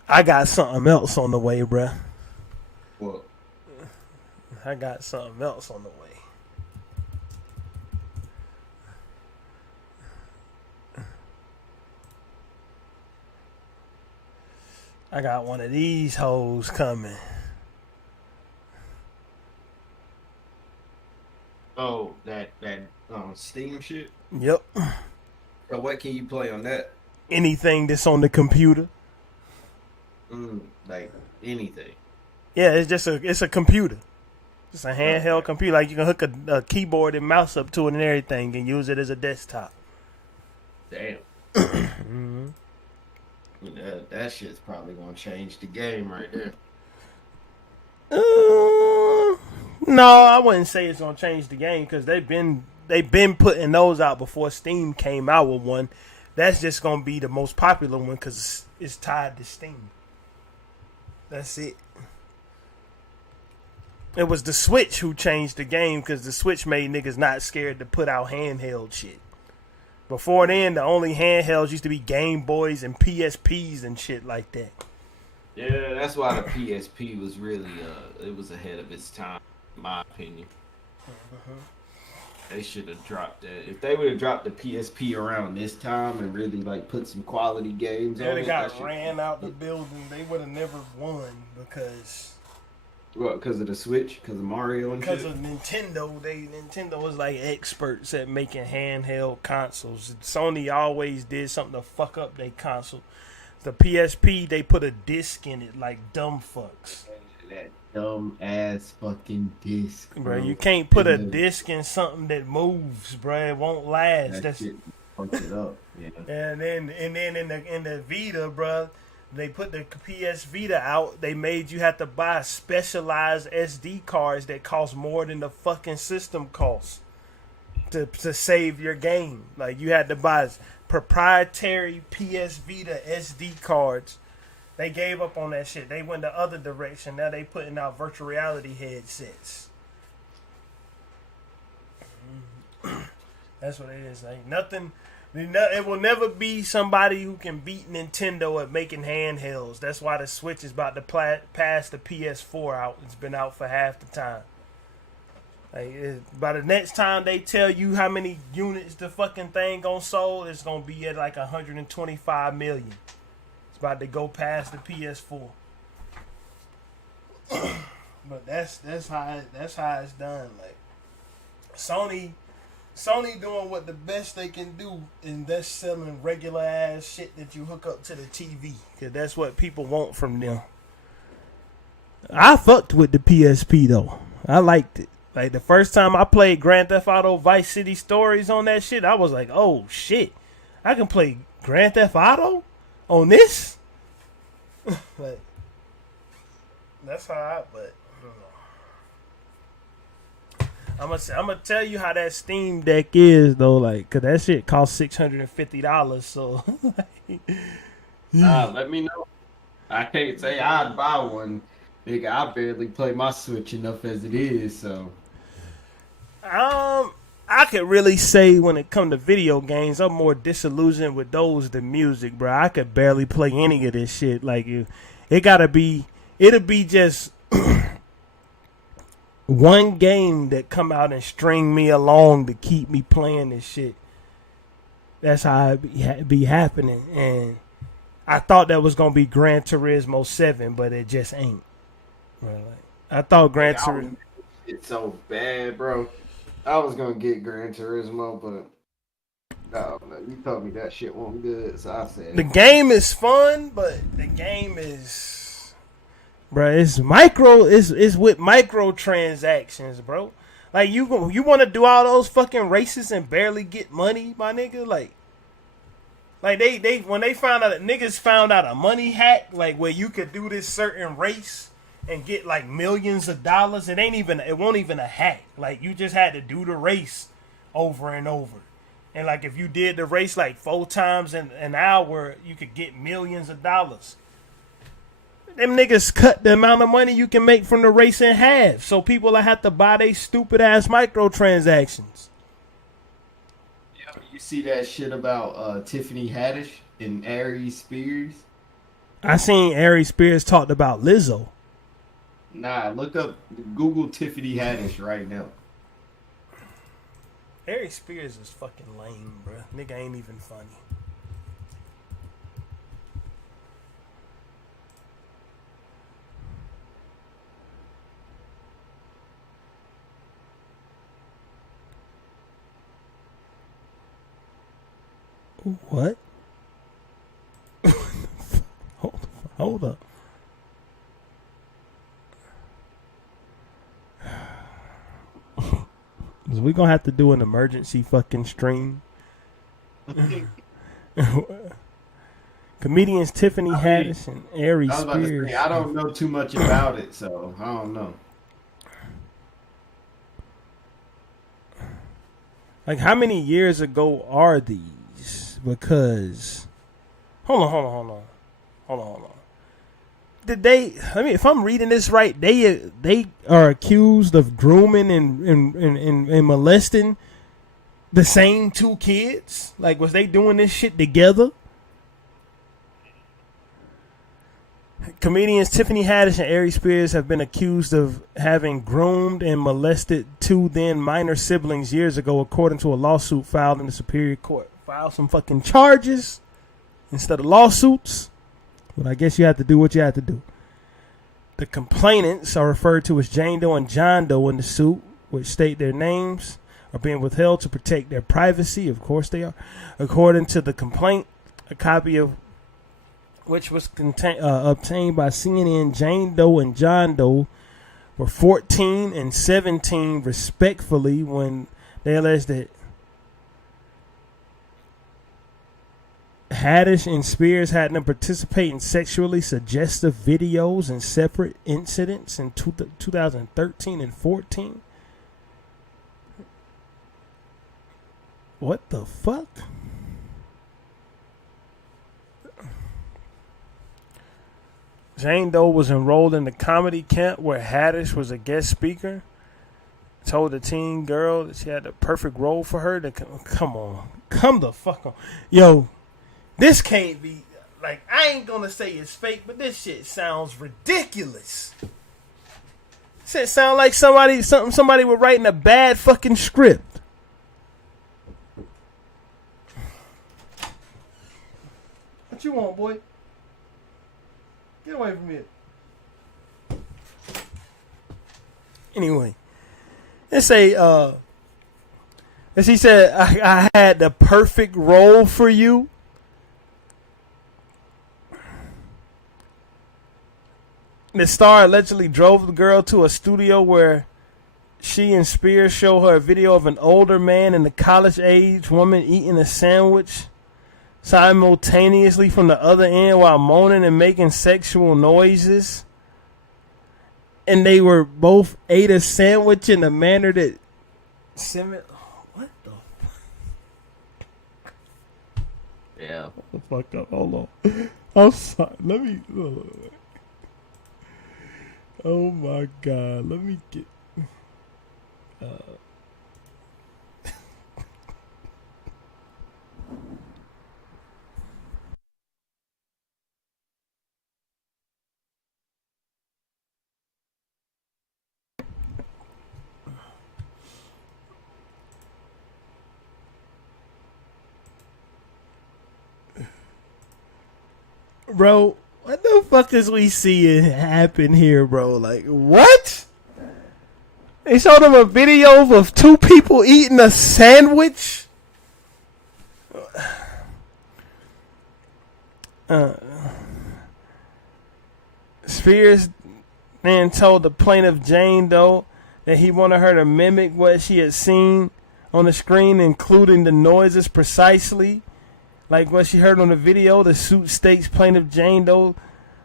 I got something else on the way, bruh. What? I got something else on the way. I got one of these hoes coming. Oh, that Steam shit? Yep. So what can you play on that? Anything that's on the computer. Like anything. Yeah, it's a computer. It's a handheld computer. Like, you can hook a keyboard and mouse up to it and everything and use it as a desktop. Damn. Mm-hmm. That shit's probably gonna change the game right there. No, I wouldn't say it's gonna change the game because they've been putting those out before Steam came out with one. That's just gonna be the most popular one because it's tied to Steam. That's it. It was the Switch who changed the game because the Switch made niggas not scared to put out handheld shit. Before then, the only handhelds used to be Game Boys and PSPs and shit like that. Yeah, that's why the PSP was really it was ahead of its time, in my opinion. They should have dropped that. If they would have dropped the PSP around this time and really like put some quality games on it, They got ran out the building. They would have never won because what? Because of the Switch, because of Mario and shit. because of Nintendo. Nintendo was like experts at making handheld consoles. Sony always did something to fuck up their console. The PSP, they put a disc in it like dumb fucks. That dumb ass fucking disc, Bro, you can't put a disc in something that moves, bro. It won't last. That shit fucked it up. Yeah. And then in the Vita, bro, they put the PS Vita out. They made you have to buy specialized SD cards that cost more than the fucking system costs to save your game. Like, you had to buy proprietary PS Vita SD cards. They gave up on that shit. They went the other direction. Now they putting out virtual reality headsets. That's what it is. Like, nothing. It will never be somebody who can beat Nintendo at making handhelds. That's why the Switch is about to pass the PS4 out. It's been out for half the time. Like, by the next time they tell you how many units the fucking thing gonna sold, it's gonna be at like 125 million. It's about to go past the PS4. But that's how it's done. Like, Sony doing what the best they can do, and that's selling regular ass shit that you hook up to the TV, because that's what people want from them. I fucked with the PSP though. I liked it. Like, the first time I played Grand Theft Auto Vice City Stories on that shit, I was like, oh shit, I can play Grand Theft Auto on this? Like, that's how but I'm gonna tell you how that Steam Deck is though, like, cause that shit costs $650. So let me know. I can't say I'd buy one. Nigga, I barely play my Switch enough as it is, so. I could really say when it comes to video games, I'm more disillusioned with those than music, bro. I could barely play any of this shit. Like, it gotta be it'll be just one game that come out and string me along to keep me playing this shit. That's how it be happening. And I thought that was gonna be Gran Turismo 7, but it just ain't. Right. I thought Gran Turismo. It's so bad, bro. I was gonna get Gran Turismo, but no, you told me that shit wasn't good, so I said The game is fun, but the game is, bro. It's micro. It's with microtransactions, bro. Like you want to do all those fucking races and barely get money, my nigga. Like they when they found out that niggas found out a money hack, like where you could do this certain race and get like millions of dollars. It won't even a hack. Like you just had to do the race over and over. And like if you did the race like 4 times in an hour, you could get millions of dollars. Them niggas cut the amount of money you can make from the race in half. So people will have to buy they stupid ass microtransactions. Yeah, you see that shit about Tiffany Haddish and Ari Spears? I seen Ari Spears talked about Lizzo. Nah, look up Google Tiffany Haddish right now. Ari Spears is fucking lame, bro. Nigga ain't even funny. What? Hold up. We gonna have to do an emergency fucking stream. Comedians Tiffany Haddish and Ari Spears. I don't know too much about it, so I don't know. Like, how many years ago are these? Because, hold on. Did they? I mean, if I'm reading this right, they are accused of grooming and molesting the same 2 kids. Like, was they doing this shit together? Comedians Tiffany Haddish and Ari Spears have been accused of having groomed and molested 2 then minor siblings years ago, according to a lawsuit filed in the Superior Court. File some fucking charges instead of lawsuits. But I guess you have to do what you have to do. The complainants are referred to as Jane Doe and John Doe in the suit, which state their names are being withheld to protect their privacy. Of course they are. According to the complaint, a copy of which was obtained by CNN, Jane Doe and John Doe were 14 and 17 respectfully when they alleged that Haddish and Spears had them participate in sexually suggestive videos and separate incidents in 2013 and 14. What the fuck? Jane Doe was enrolled in the comedy camp where Haddish was a guest speaker. Told the teen girl that she had the perfect role for her. Come the fuck on. Yo, this can't be, like, I ain't gonna say it's fake, but this shit sounds ridiculous. Shit sound like somebody was writing a bad fucking script. What you want, boy? Get away from here. Anyway, let's say, as he said, I had the perfect role for you. The star allegedly drove the girl to a studio where she and Spears show her a video of an older man and a college-age woman eating a sandwich simultaneously from the other end while moaning and making sexual noises. And they were both ate a sandwich in a manner that what the Yeah. What the fuck up? Hold on. I'm sorry. Let me. Oh my god. Let me get. Bro, what the fuck is we seeing happen here, bro? Like, what? They showed him a video of two people eating a sandwich. Spears then told the plaintiff Jane Doe that he wanted her to mimic what she had seen on the screen, including the noises precisely like what she heard on the video. The suit states plaintiff Jane Doe,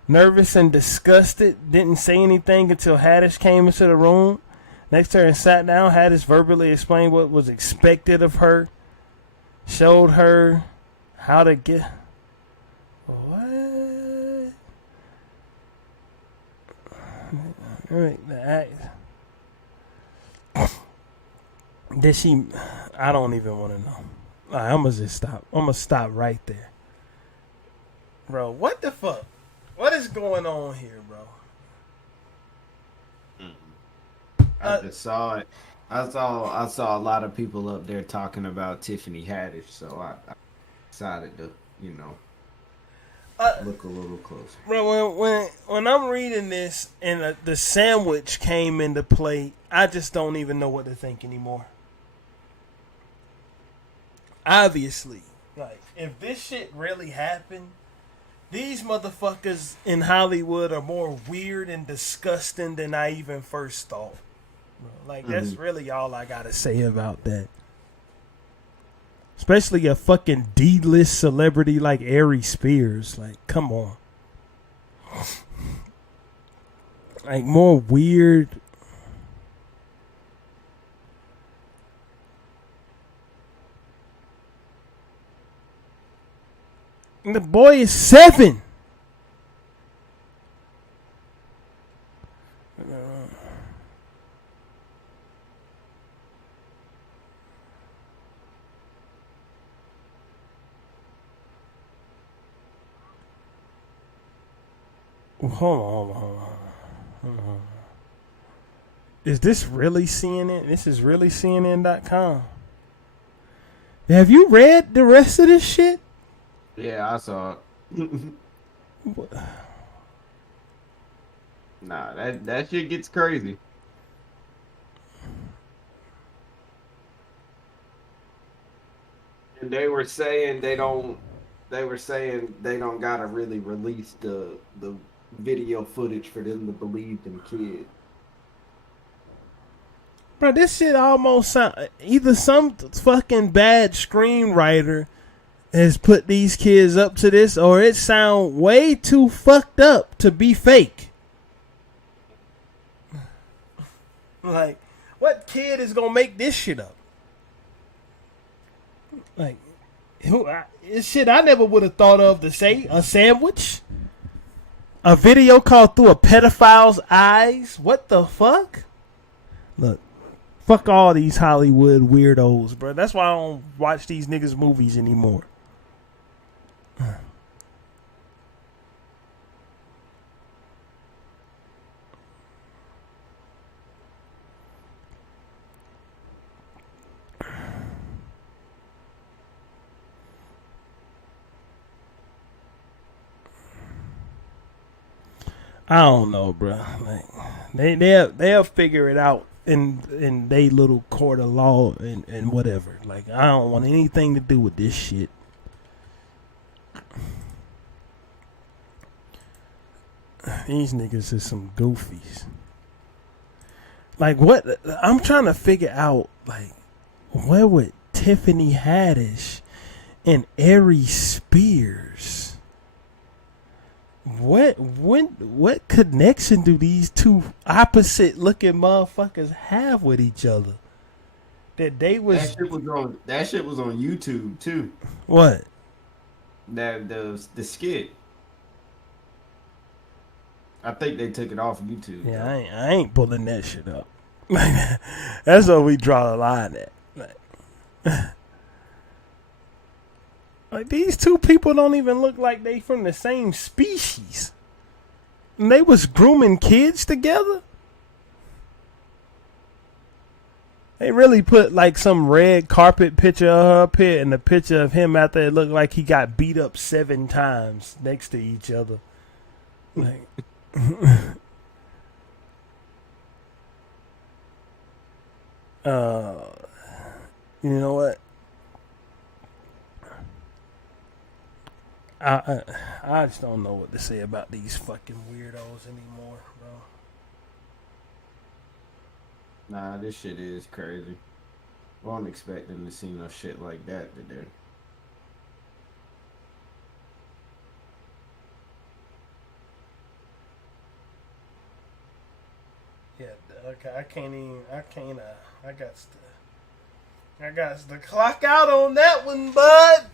nervous and disgusted, didn't say anything until Haddish came into the room next to her and sat down. Haddish verbally explained what was expected of her, showed her how to get... What? Did she... I don't even want to know. Right, I'm going to just stop. I'm going to stop right there. Bro, what the fuck? What is going on here, bro? I just saw it. I saw a lot of people up there talking about Tiffany Haddish, so I decided to, look a little closer. Bro, when I'm reading this and the sandwich came into play, I just don't even know what to think anymore. Obviously, like, if this shit really happened, these motherfuckers in Hollywood are more weird and disgusting than I even first thought. Like, that's really all I gotta say about that. Especially a fucking D-list celebrity like Ari Spears. Like, come on. Like, more weird. And the boy is 7. Hold on. Is this really CNN? This is really CNN.com. Have you read the rest of this shit? Yeah, I saw it. Nah, that shit gets crazy. And they were saying they don't gotta really release the video footage for them to believe them kids. Bro, this shit almost sound either some fucking bad screenwriter has put these kids up to this, or it sound way too fucked up to be fake. Like, what kid is gonna make this shit up? Like, it's shit I never would have thought of to say. A sandwich? A video called Through a Pedophile's Eyes? What the fuck? Look, fuck all these Hollywood weirdos, bro. That's why I don't watch these niggas' movies anymore. I don't know, bro. Like, they'll figure it out in they little court of law and whatever. Like, I don't want anything to do with this shit. These niggas is some goofies. Like, what? I'm trying to figure out, like, where would Tiffany Haddish and Ari Spears... What connection do these two opposite looking motherfuckers have with each other? That shit was on YouTube too. What? The skit. I think they took it off YouTube. Yeah, I ain't pulling that shit up. That's where we draw the line at. Like, these two people don't even look like they from the same species. And they was grooming kids together? They really put like some red carpet picture of her up here and the picture of him after it looked like he got beat up 7 times next to each other. Like, you know what? I just don't know what to say about these fucking weirdos anymore, bro. Nah, this shit is crazy. I wasn't expecting to see no shit like that today. Yeah, okay, I got to clock out on that one, bud.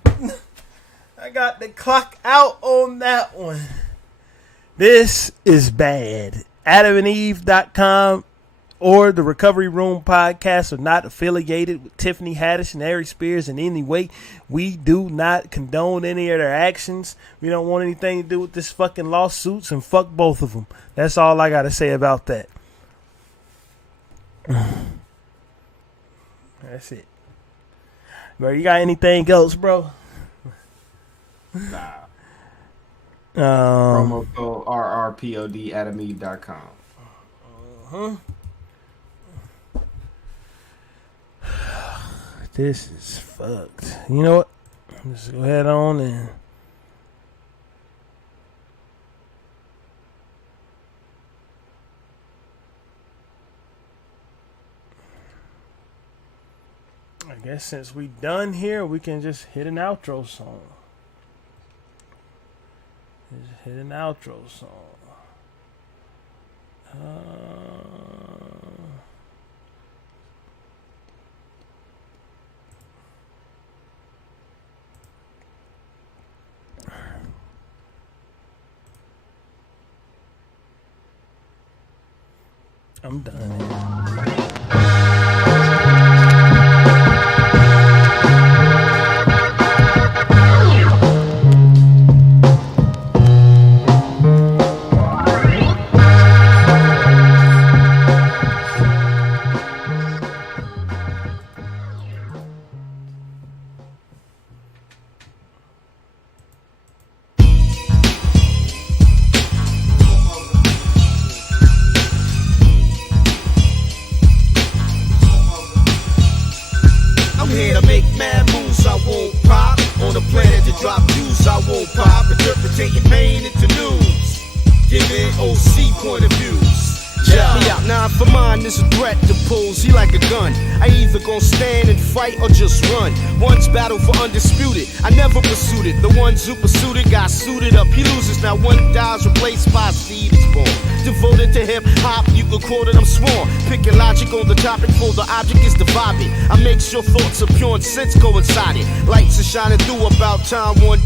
I got to clock out on that one. This is bad. AdamandEve.com or the Recovery Room podcast are not affiliated with Tiffany Haddish and Ari Spears in any way. We do not condone any of their actions. We don't want anything to do with this fucking lawsuits, and fuck both of them. That's all I got to say about that. That's it. Bro, you got anything else, bro? Nah. Promo code RRPOD AdamandEve.com. This is fucked. You know what? Let's go ahead on and I guess since we done here, we can just hit an outro song. Just hit an outro song. I'm done. Or just run. One's battle for undisputed. I never pursued it. The ones who pursued it got suited up. He loses now. One dies replaced by a seed is born. Devoted to hip hop, you can quote it. I'm sworn. Picking logic on the topic for the object is the vibing. I make sure thoughts of pure and sense coincided. Lights are shining through about time 1, 2.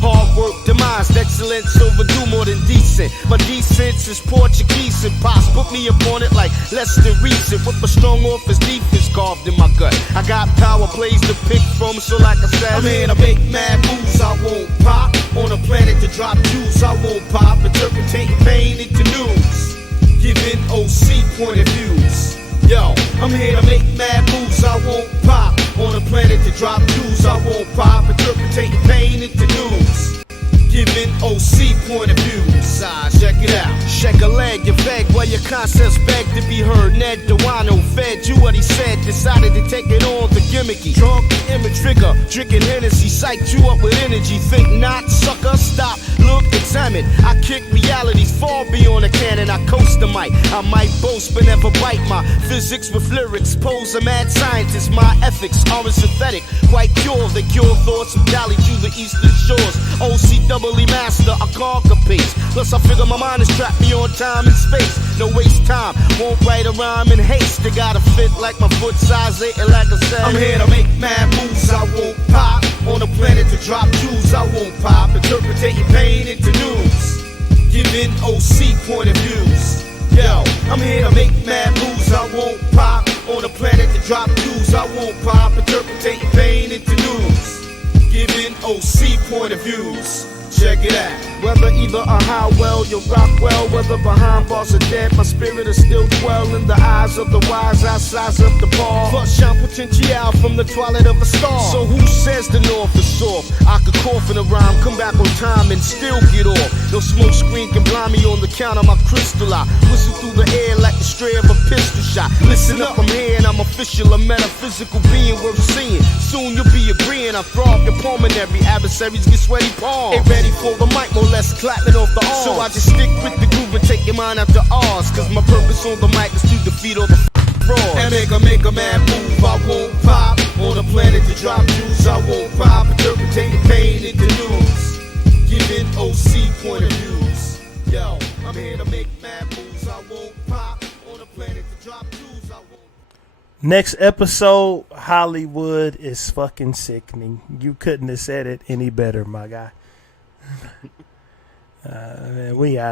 Hard work, demise, excellence overdue more than decent. My decence is Portuguese and pops put me upon it like less than recent. With a strong office defense carved in my gut. I got power plays to pick from, so like I said, I'm here to make mad moves. I won't pop on a planet to drop juice. I won't pop, interpreting pain into news, giving OC point of views. Yo, I'm here to make mad moves. I won't pop on a planet to drop juice. I won't pop, interpreting pain into news, giving OC point of views. Check it out. Shake a leg, you beg while your concepts beg to be heard. Ned Dewano fed you what he said, decided to take it on the gimmicky. Drunk, image trigger, drinking Hennessy, psyched you up with energy. Think not, sucker, stop, look, examine. I kick realities far beyond the canon. I coast the mic, I might boast but never bite. My physics with lyrics, pose a mad scientist. My ethics are synthetic, quite pure. They cure thoughts of Cali to the eastern shores. OC doubly master, I conquer pace. Plus I figure my mind is trapped beyond time and space. No waste time, won't write a rhyme in haste. They gotta fit like my foot size 8. And like I said, I'm here to make mad moves. I won't pop on a planet to drop jewels. I won't pop, interpreting pain into news, giving OC point of views. Yo, I'm here to make mad moves. I won't pop on a planet to drop jewels. I won't pop, interpreting pain into news, giving OC point of views. Check it out. weather, either a high well, you rock well. Whether behind bars are dead, my spirit is still dwell in the eyes of the wise. I size up the bar. Plus shine potential from the twilight of a star. So who says the north is soft? I could cough in a rhyme, come back on time and still get off. No smoke screen can blind me on the count of my crystal. I whistle through the air like the stray of a pistol shot. Listen up, I'm here and I'm official, a metaphysical being worth seeing. Soon you'll be agreeing. I throb your pulmonary, adversaries get sweaty palms. Ain't ready for the mic, more less clapping off the arms. So I just stick with the groove and take your mind out the R's. Cause my purpose on the mic is to defeat all the frauds. And make a man move, I won't pop. On the planet to drop juice, I won't pop. Interpreting pain into news, giving OC point of views. Yo, I'm here to make mad moves, I won't pop. On the planet to drop juice, I won't. Next episode, Hollywood is fucking sickening. You couldn't have said it any better, my guy. Man, we out.